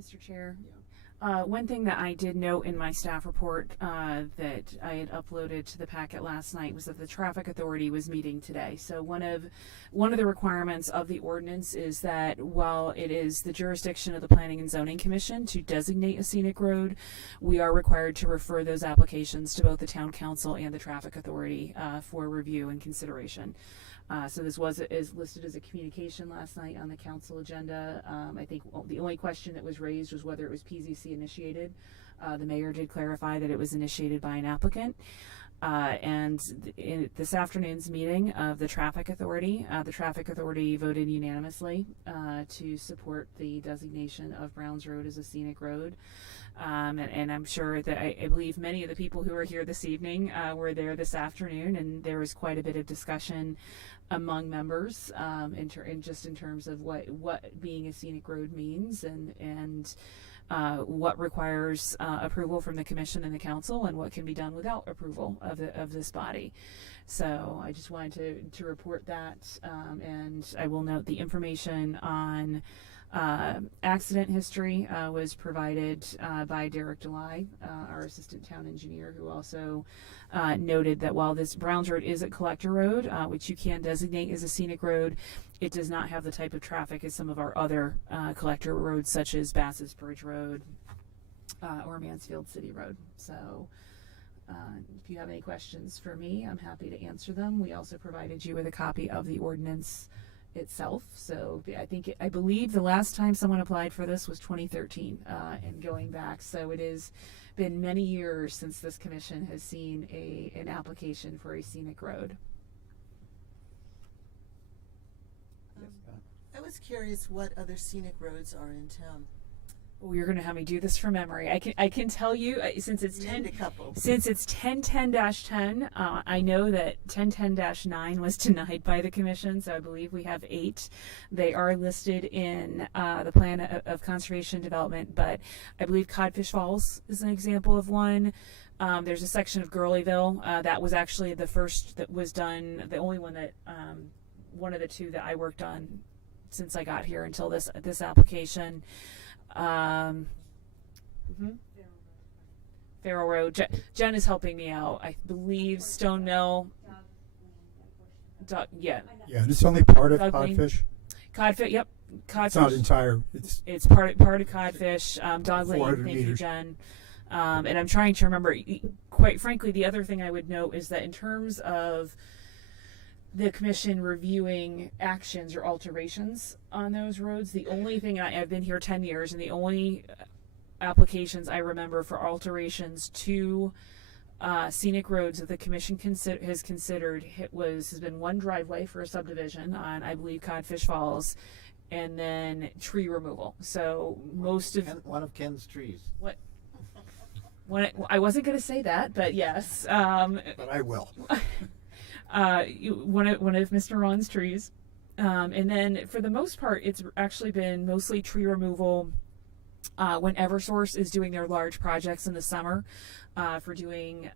Mr. Chair, One thing that I did note in my staff report that I had uploaded to the packet last night was that the traffic authority was meeting today. So one of the requirements of the ordinance is that while it is the jurisdiction of the Planning and Zoning Commission to designate a scenic road, we are required to refer those applications to both the Town Council and the Traffic Authority for review and consideration. So this is listed as a communication last night on the council agenda. I think the only question that was raised was whether it was PZC initiated. The mayor did clarify that it was initiated by an applicant. And in this afternoon's meeting of the Traffic Authority voted unanimously to support the designation of Browns Road as a scenic road. And I'm sure that I believe many of the people who are here this evening were there this afternoon, and there was quite a bit of discussion among members in terms of what being a scenic road means and what requires approval from the commission and the council, and what can be done without approval of this body. So I just wanted to report that, and I will note the information on accident history was provided by Derek Delay, our assistant town engineer, who also noted that while this Browns Road is a collector road, which you can designate as a scenic road, it does not have the type of traffic as some of our other collector roads, such as Bass's Bridge Road or Mansfield City Road. So if you have any questions for me, I'm happy to answer them. We also provided you with a copy of the ordinance itself. So I believe the last time someone applied for this was 2013 and going back. So it has been many years since this commission has seen an application for a scenic road. I was curious what other scenic roads are in town. Oh, you're going to have me do this from memory. I can tell you since it's Named a couple. Since it's 1010-10, I know that 1010-9 was denied by the commission, so I believe we have 8. They are listed in the plan of conservation development, but I believe Codfish Falls is an example of one. There's a section of Gurleyville that was actually the first that was done, the only one that one of the 2 that I worked on since I got here until this application. Farrell Road. Jen is helping me out. I believe Stone Mill. Yeah, this is only part of Doug Lane. Codfish. Codfish. Yep. Codfish. It's not entire. It's part of Codfish. Dog Lane. 400 Thank meters. you, Jen. And I'm trying to remember. Quite frankly, the other thing I would note is that in terms of the commission reviewing actions or alterations on those roads, the only thing I've been here 10 years, and the only applications I remember for alterations to scenic roads that the commission has considered has been one driveway for a subdivision on, I believe, Codfish Falls, and then tree removal. So most of one of Ken's trees. I wasn't going to say that, but yes. But I will. One of Mr. Ron's trees. And then for the most part, it's actually been mostly tree removal when Eversource is doing their large projects in the summer for doing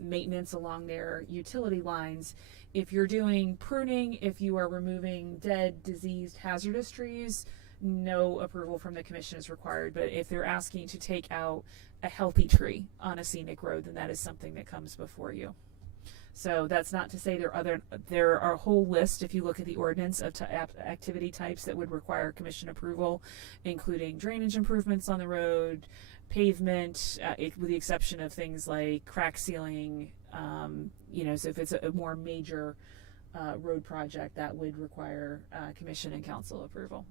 maintenance along their utility lines. If you're doing pruning, if you are removing dead, diseased, hazardous trees, no approval from the commission is required. But if they're asking to take out a healthy tree on a scenic road, then that is something that comes before you. So that's not to say there are a whole list, if you look at the ordinance, of activity types that would require commission approval, including drainage improvements on the road, pavement, with the exception of things like crack sealing. So if it's a more major road project, that would require commission and council approval.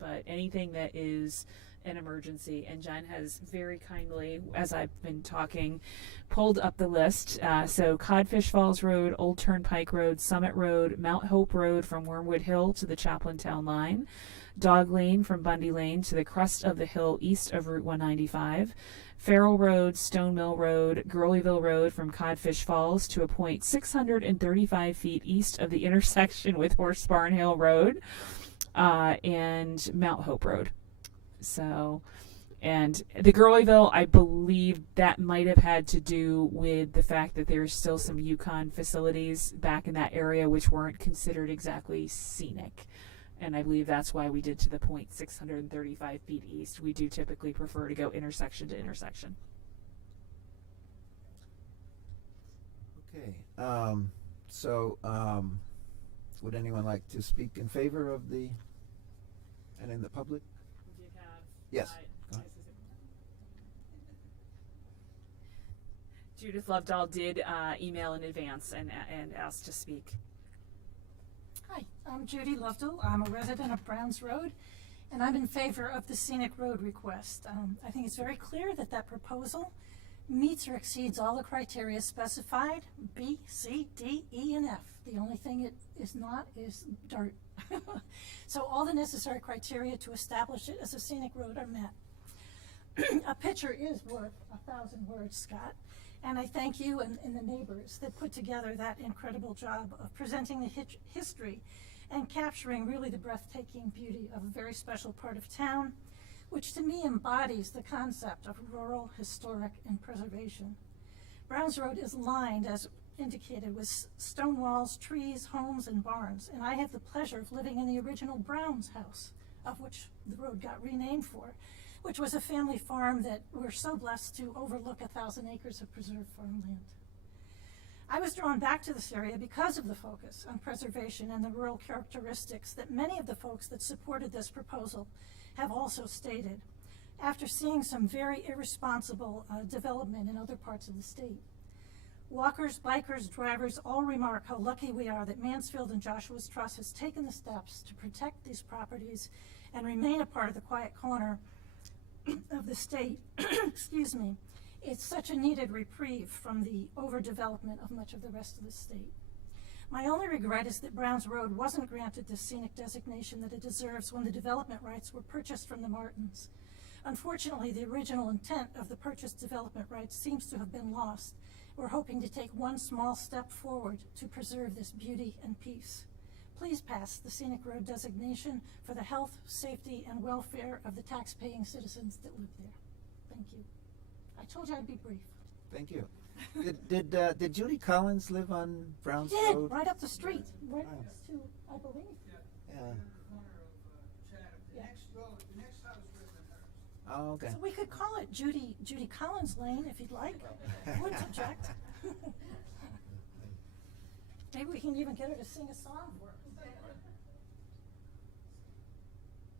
But anything that is an emergency, and Jen has very kindly, as I've been talking, pulled up the list. So Codfish Falls Road, Old Turnpike Road, Summit Road, Mount Hope Road from Wormwood Hill to the Chaplin Town line, Dog Lane from Bundy Lane to the crest of the hill east of Route 195, Farrell Road, Stone Mill Road, Gurleyville Road from Codfish Falls to a point 635 feet east of the intersection with Horse Barn Hill Road, and Mount Hope Road. So, and the Gurleyville, I believe that might have had to do with the fact that there's still some Yukon facilities back in that area which weren't considered exactly scenic. And I believe that's why we did to the point 635 feet east. We do typically prefer to go intersection to intersection. Okay. Would anyone like to speak in favor of the, and in the public? Yes. Go ahead. Judith Lovedahl did email in advance and asked to speak. Hi, I'm Judy Lovedahl. I'm a resident of Browns Road, and I'm in favor of the scenic road request. I think it's very clear that that proposal meets or exceeds all the criteria specified, B, C, D, E, and F. The only thing it is not is dirt. So all the necessary criteria to establish it as a scenic road are met. A picture is worth 1,000 words, Scott. And I thank you and the neighbors that put together that incredible job of presenting the history and capturing really the breathtaking beauty of a very special part of town, which to me embodies the concept of rural, historic, and preservation. Browns Road is lined, as indicated, with stone walls, trees, homes, and barns, and I have the pleasure of living in the original Browns house, of which the road got renamed for, which was a family farm that we're so blessed to overlook 1,000 acres of preserved farmland. I was drawn back to this area because of the focus on preservation and the rural characteristics that many of the folks that supported this proposal have also stated, after seeing some very irresponsible development in other parts of the state. Walkers, bikers, drivers all remark how lucky we are that Mansfield and Joshua's Trust has taken the steps to protect these properties and remain a part of the quiet corner of the state. Excuse me. It's such a needed reprieve from the overdevelopment of much of the rest of the state. My only regret is that Browns Road wasn't granted the scenic designation that it deserves when the development rights were purchased from the Martins. Unfortunately, the original intent of the purchased development rights seems to have been lost. We're hoping to take one small step forward to preserve this beauty and peace. Please pass the scenic road designation for the health, safety, and welfare of the tax-paying citizens that live there. Thank you. I told you I'd be brief. Thank you. Did Judy Collins live on Browns Did, Road? right up the street, right next to, I believe. Yeah. The next road, the next house was in hers. Oh, okay. So we could call it Judy Collins Lane if you'd like. Wouldn't object. Maybe we can even get her to sing a song for us.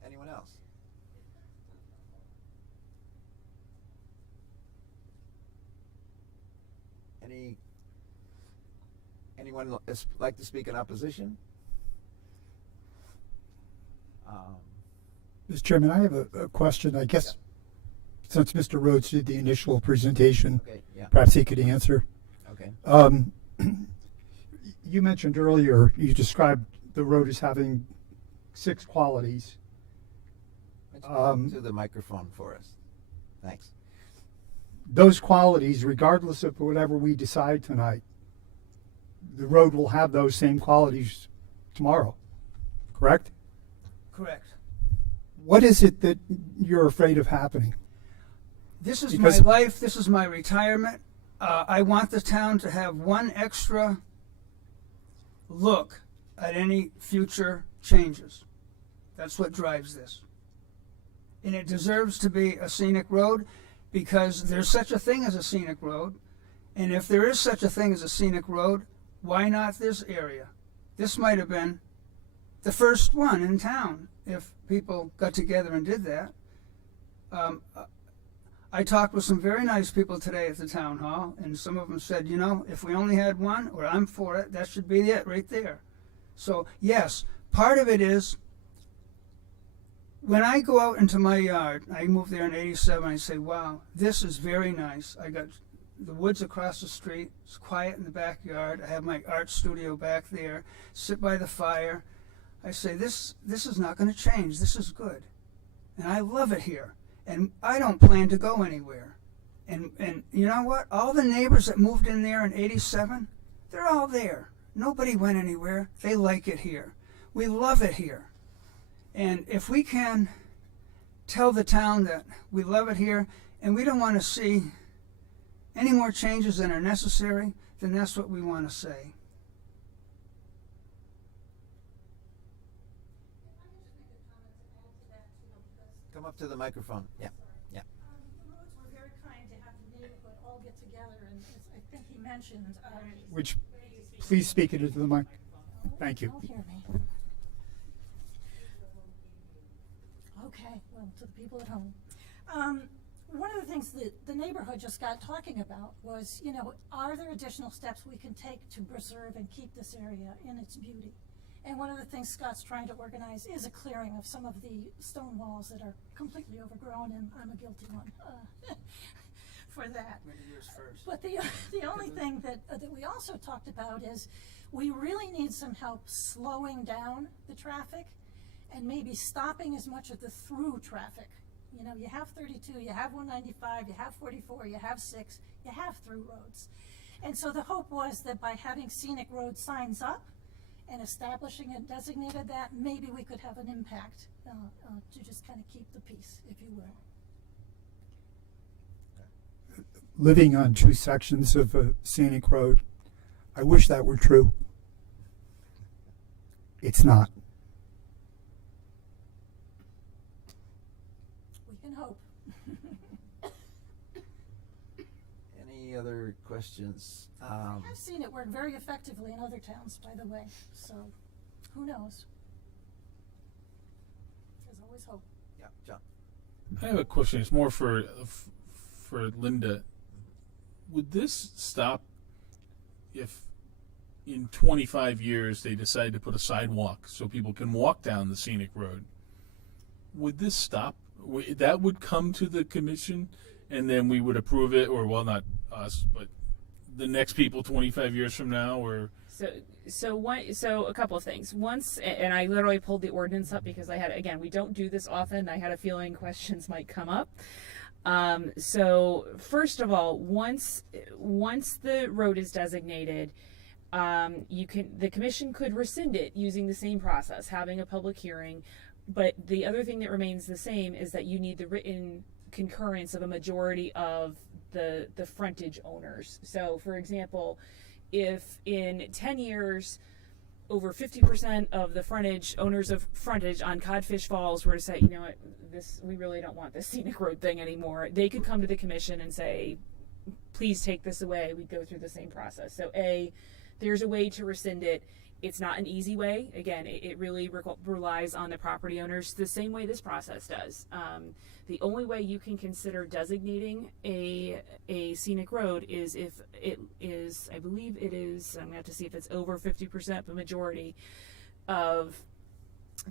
Anyone else? Anyone like to speak in opposition? Mr. Chairman, I have a question. I guess since Mr. Rhodes did the initial presentation, Okay, yeah. perhaps he could answer. Okay. You mentioned earlier, you described the road as having 6 qualities. To the microphone for us. Thanks. Those qualities, regardless of whatever we decide tonight, the road will have those same qualities tomorrow, correct? Correct. What is it that you're afraid of happening? This is Because- my life. This is my retirement. I want the town to have one extra look at any future changes. That's what drives this. And it deserves to be a scenic road because there's such a thing as a scenic road. And if there is such a thing as a scenic road, why not this area? This might have been the first one in town if people got together and did that. I talked with some very nice people today at the town hall, and some of them said, you know, if we only had one, or I'm for it, that should be it right there. So, yes, part of it is when I go out into my yard, I moved there in '87, I say, wow, this is very nice. I got the woods across the street, it's quiet in the backyard, I have my art studio back there, sit by the fire. I say, this is not going to change, this is good. And I love it here. And I don't plan to go anywhere. And you know what? All the neighbors that moved in there in '87, they're all there. Nobody went anywhere. They like it here. We love it here. And if we can tell the town that we love it here and we don't want to see any more changes than are necessary, then that's what we want to say. come up to the microphone. Yeah. The roads were very kind to have the neighborhood all get together, and as I think he mentioned, Which, please speak into the mic. Thank you. Don't hear me. Okay, well, to the people at home. One of the things that the neighborhood just got talking about was, you know, are there additional steps we can take to preserve and keep this area in its beauty? And one of the things Scott's trying to organize is a clearing of some of the stone walls that are completely overgrown, and I'm a guilty one for that. Many years first. But the only thing that we also talked about is we really need some help slowing down the traffic and maybe stopping as much of the through traffic. You know, you have 32, you have 195, you have 44, you have 6, you have through roads. And so the hope was that by having scenic road signs up and establishing and designated that, maybe we could have an impact to just kind of keep the peace, if you will. Living on 2 sections of a scenic road, I wish that were true. It's not. We can hope. Any other questions? I've seen it work very effectively in other towns, by the way, so who knows? There's always hope. Yeah, John. I have a question. It's more for Linda. Would this stop if in 25 years they decide to put a sidewalk so people can walk down the scenic road? Would this stop? That would come to the commission, and then we would approve it, or well, not us, but the next people 25 years from now, or So a couple of things. Once, and I literally pulled the ordinance up because I had, again, we don't do this often. I had a feeling questions might come up. So first of all, once the road is designated, the commission could rescind it using the same process, having a public hearing. But the other thing that remains the same is that you need the written concurrence of a majority of the frontage owners. So for example, if in 10 years over 50% of the frontage owners of frontage on Codfish Falls were to say, you know what, we really don't want this scenic road thing anymore, they could come to the commission and say, please take this away. We'd go through the same process. So there's a way to rescind it. It's not an easy way. Again, it really relies on the property owners the same way this process does. The only way you can consider designating a scenic road is if it is, I believe it is, I'm going to have to see if it's over 50%, but majority of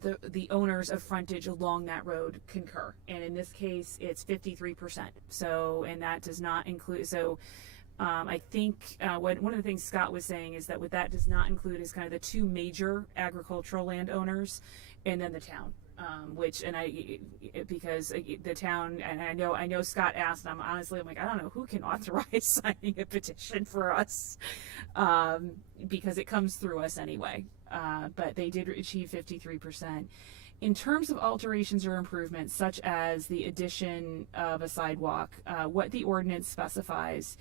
the owners of frontage along that road concur. And in this case, it's 53%. So, and that does not include, I think one of the things Scott was saying is that what that does not include is kind of the 2 major agricultural landowners and then the town, because the town, and I know Scott asked, and I'm like, I don't know who can authorize signing a petition for us, because it comes through us anyway. But they did achieve 53%. In terms of alterations or improvements, such as the addition of a sidewalk, what the ordinance specifies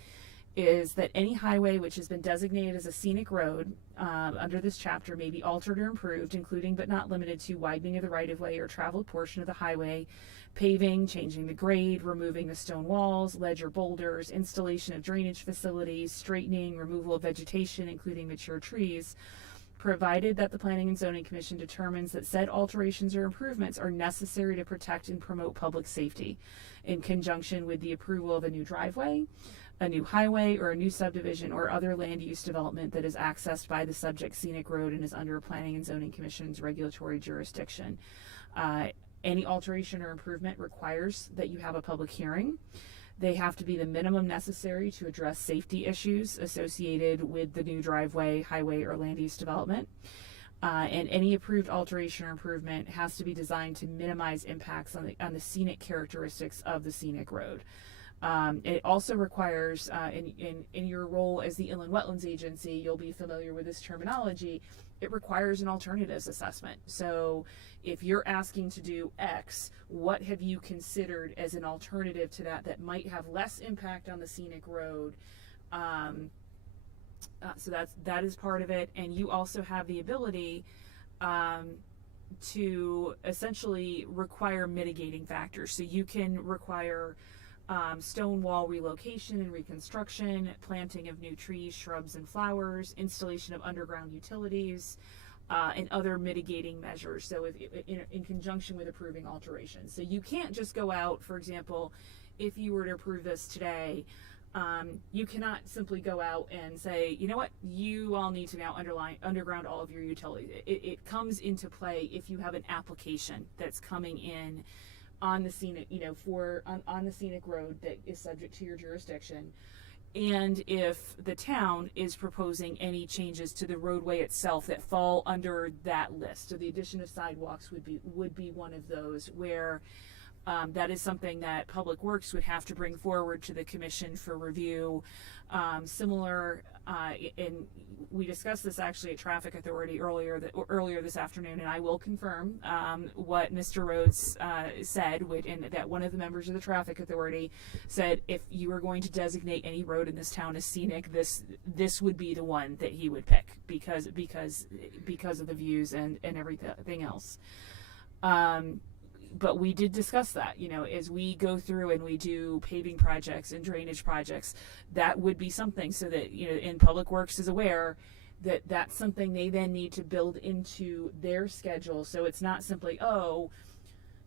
is that any highway which has been designated as a scenic road under this chapter may be altered or improved, including but not limited to widening of the right-of-way or traveled portion of the highway, paving, changing the grade, removing the stone walls, ledge or boulders, installation of drainage facilities, straightening, removal of vegetation, including mature trees, provided that the Planning and Zoning Commission determines that said alterations or improvements are necessary to protect and promote public safety in conjunction with the approval of a new driveway, a new highway, or a new subdivision or other land use development that is accessed by the subject scenic road and is under Planning and Zoning Commission's regulatory jurisdiction. Any alteration or improvement requires that you have a public hearing. They have to be the minimum necessary to address safety issues associated with the new driveway, highway, or land use development. And any approved alteration or improvement has to be designed to minimize impacts on the scenic characteristics of the scenic road. It also requires, in your role as the Inland Wetlands Agency, you'll be familiar with this terminology, it requires an alternatives assessment. So if you're asking to do X, what have you considered as an alternative to that might have less impact on the scenic road? So that is part of it. And you also have the ability, to essentially require mitigating factors. So you can require stone wall relocation and reconstruction, planting of new trees, shrubs, and flowers, installation of underground utilities, and other mitigating measures. So if, in conjunction with approving alterations. So you can't just go out, for example, if you were to approve this today, you cannot simply go out and say, you know what, you all need to now underground all of your utilities. It comes into play if you have an application that's coming in on the scenic, on the scenic road that is subject to your jurisdiction, and if the town is proposing any changes to the roadway itself that fall under that list. So the addition of sidewalks would be one of those where that is something that Public Works would have to bring forward to the commission for review. Similar, and we discussed this actually at Traffic Authority earlier this afternoon, and I will confirm what Mr. Rhodes said, and that one of the members of the Traffic Authority said if you were going to designate any road in this town as scenic, this would be the one that he would pick because of the views and everything else. But we did discuss that, as we go through and we do paving projects and drainage projects, that would be something so that, and Public Works is aware that that's something they then need to build into their schedule. So it's not simply,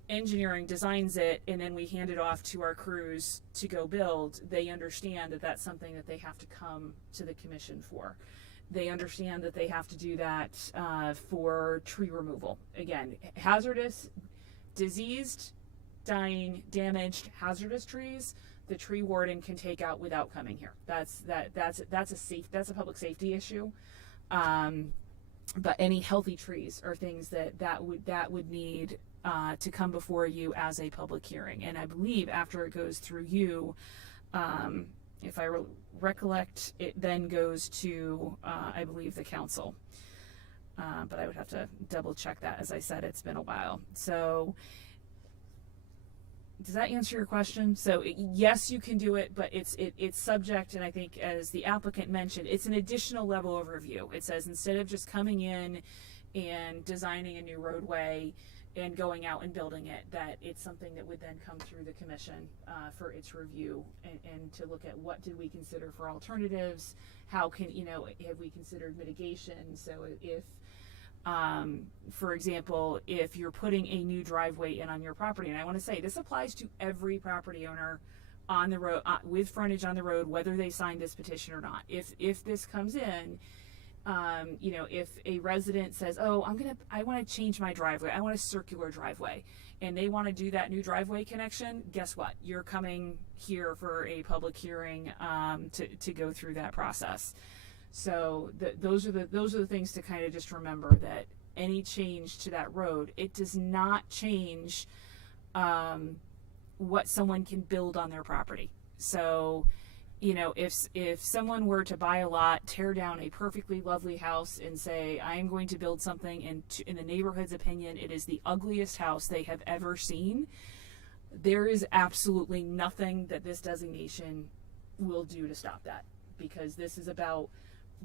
engineering designs it and then we hand it off to our crews to go build. They understand that that's something that they have to come to the commission for. They understand that they have to do that for tree removal. Again, hazardous, diseased, dying, damaged, hazardous trees, the tree warden can take out without coming here. That's a public safety issue. But any healthy trees are things that would need to come before you as a public hearing. And I believe after it goes through you, if I recollect, it then goes to I believe the council. But I would have to double check that. As I said, it's been a while. So does that answer your question? So yes, you can do it, but it's subject, and I think as the applicant mentioned, it's an additional level of review. It says instead of just coming in and designing a new roadway and going out and building it, that it's something that would then come through the commission for its review and to look at what did we consider for alternatives, how can, have we considered mitigation. So if for example, if you're putting a new driveway in on your property, and I want to say this applies to every property owner on the road with frontage on the road, whether they signed this petition or not. If this comes in, if a resident says, I want to change my driveway, I want a circular driveway, and they want to do that new driveway connection, guess what? You're coming here for a public hearing to go through that process. So those are the things to kind of just remember, that any change to that road, it does not change what someone can build on their property. So, if someone were to buy a lot, tear down a perfectly lovely house and say, I am going to build something, and in the neighborhood's opinion, it is the ugliest house they have ever seen, there is absolutely nothing that this designation will do to stop that, because this is about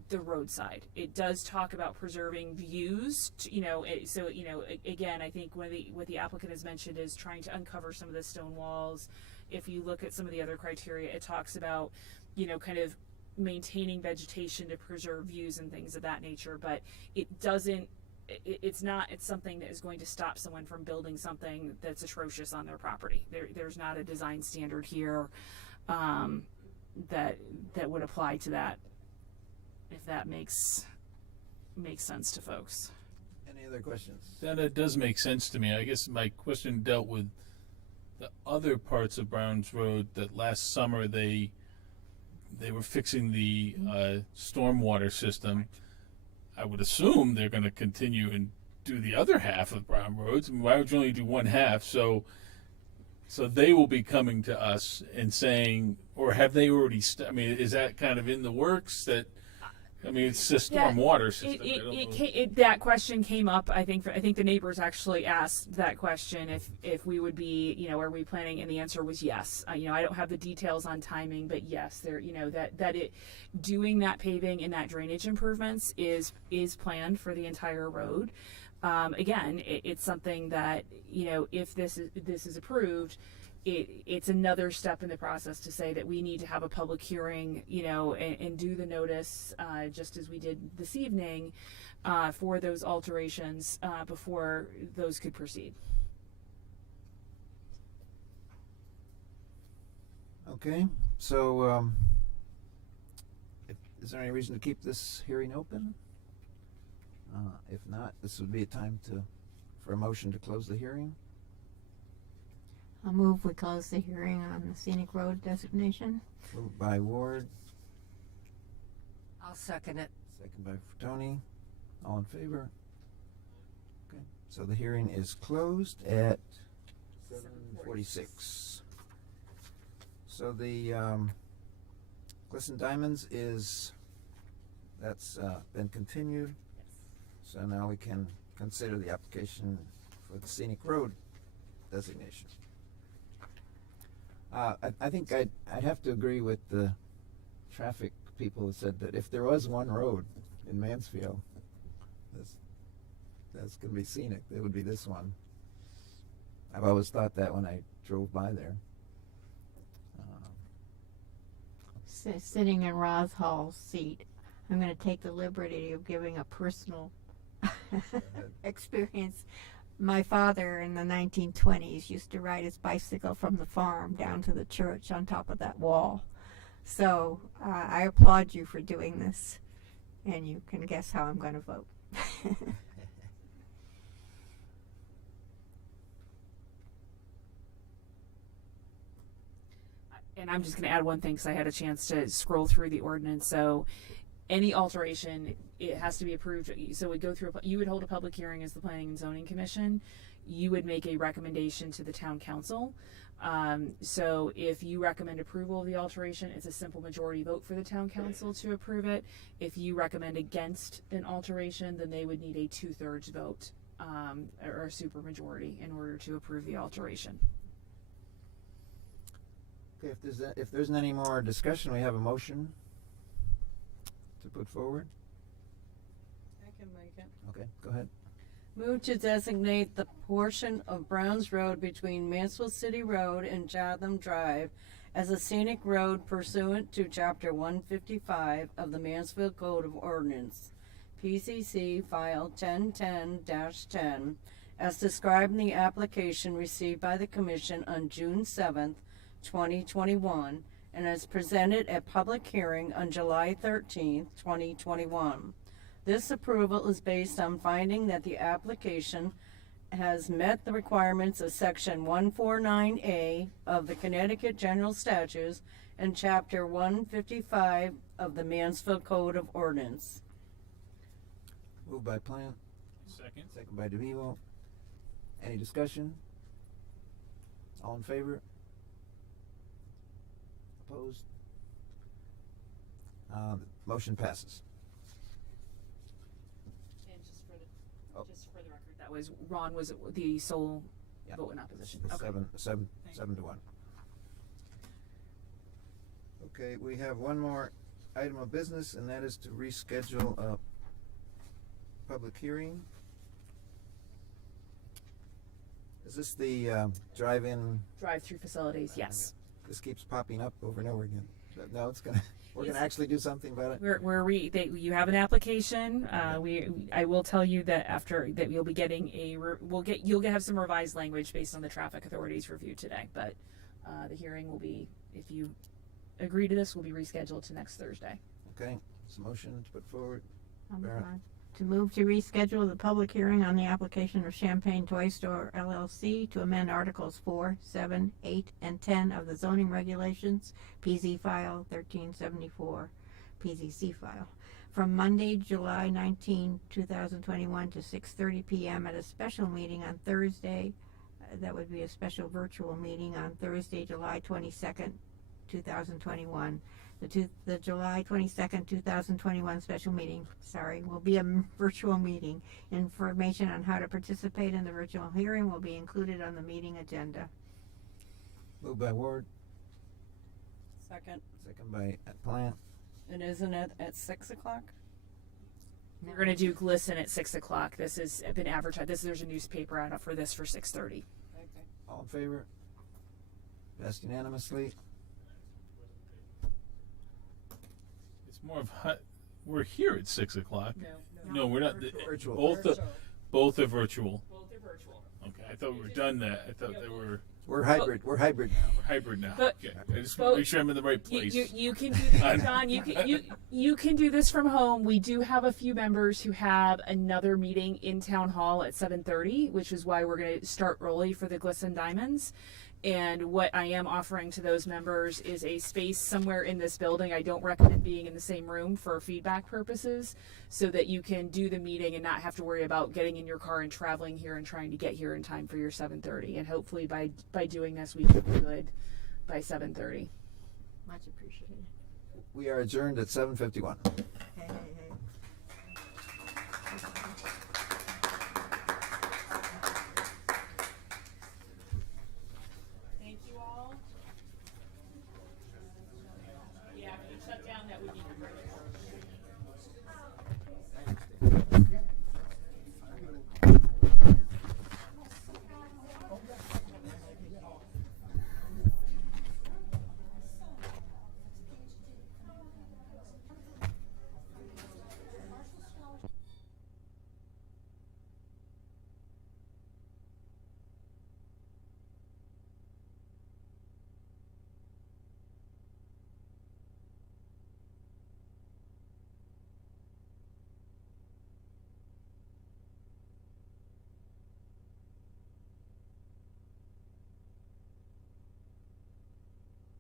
the roadside. It does talk about preserving views, again, I think what the applicant has mentioned is trying to uncover some of the stone walls. If you look at some of the other criteria, it talks about, kind of maintaining vegetation to preserve views and things of that nature, but it's something that is going to stop someone from building something that's atrocious on their property. There's not a design standard here that would apply to that, if that makes sense to folks. Any other questions? That does make sense to me. I guess my question dealt with the other parts of Browns Road that last summer they were fixing the stormwater system. I would assume they're going to continue and do the other half of Brown Roads. I mean, why would you only do one half? So they will be coming to us and saying, or have they already? Is that kind of in the works? It's the stormwater system. That question came up. I think the neighbors actually asked that question if we would be, are we planning? And the answer was yes. I don't have the details on timing, but yes, doing that paving and that drainage improvements is planned for the entire road. again, it's something that, you know, if this is approved, it's another step in the process to say that we need to have a public hearing, you know, and do the notice, just as we did this evening, for those alterations, before those could proceed. Okay, so is there any reason to keep this hearing open? If not, this would be a time for a motion to close the hearing. I'll move we close the hearing on the scenic road designation. Moved by Ward, I'll second it. second by Tony. All in favor? Okay, so the hearing is closed at 7:46. So the Glisten Diamonds that's been continued. So now we can consider the application for the scenic road designation. I think I'd have to agree with the traffic people who said that if there was one road in Mansfield that's going to be scenic, it would be this one. I've always thought that when I drove by there. Sitting in Roz Hall's seat, I'm going to take the liberty of giving a personal experience. My father in the 1920s used to ride his bicycle from the farm down to the church on top of that wall. So I applaud you for doing this, and you can guess how I'm going to vote. And I'm just going to add one thing because I had a chance to scroll through the ordinance. So any alteration, it has to be approved. So we go through, you would hold a public hearing as the Planning and Zoning Commission. You would make a recommendation to the town council. So if you recommend approval of the alteration, it's a simple majority vote for the town council to approve it. If you recommend against an alteration, then they would need a 2/3 vote, or a super majority in order to approve the alteration. Okay, if there's any more discussion, we have a motion to put forward. I can make it. Okay, go ahead. Move to designate the portion of Browns Road between Mansfield City Road and Chatham Drive as a scenic road pursuant to Chapter 155 of the Mansfield Code of Ordinance, PCC File 1010-10, as described in the application received by the Commission on June 7th, 2021, and as presented at public hearing on July 13th, 2021. This approval is based on finding that the application has met the requirements of Section 149A of the Connecticut General Statutes and Chapter 155 of the Mansfield Code of Ordinance. Moved by Plant, Second. second by DeVivo. Any discussion? All in favor? Opposed? Motion passes. And just for the record, that was Ron was the sole vote in opposition. Okay. Seven to 1. Okay, we have one more item of business, and that is to reschedule a public hearing. Is this the drive-in? Drive-through facilities, yes. This keeps popping up over and over again. No, we're gonna actually do something about it. You have an application. I will tell you that after that you'll be getting you'll have some revised language based on the traffic authority's review today. But the hearing will be, if you agree to this, will be rescheduled to next Thursday. Okay, it's a motion to put forward. To move to reschedule the public hearing on the application of Champagne Toy Store LLC to amend Articles 4, 7, 8, and 10 of the zoning regulations, PZ File 1374, PZC File, from Monday, July 19, 2021 to 6:30 p.m. at a special meeting on Thursday. That would be a special virtual meeting on Thursday, July 22nd, 2021. The July 22nd, 2021 special meeting, will be a virtual meeting. Information on how to participate in the virtual hearing will be included on the meeting agenda. Moved by Ward, Second. second by Plant. And isn't it at 6 o'clock? We're gonna do Glisten at 6 o'clock. This has been advertised. There's a newspaper out for this for 6:30. Okay. All in favor? Passed unanimously. It's more of we're here at 6 o'clock. No, we're not. Virtual. Both are both are virtual. Both are virtual. Okay, I thought we were done that. I thought they were We're hybrid. We're hybrid now. hybrid now. But- Okay, I just want to make sure I'm in the right You, place. you can do this, John. You can do this from home. We do have a few members who have another meeting in town hall at 7:30, which is why we're going to start early for the Glisten Diamonds. And what I am offering to those members is a space somewhere in this building. I don't recommend being in the same room for feedback purposes, so that you can do the meeting and not have to worry about getting in your car and traveling here and trying to get here in time for your 7:30. And hopefully by doing this, we can be good by 7:30. Much appreciated. We are adjourned at 7:51. Hey, hey, hey.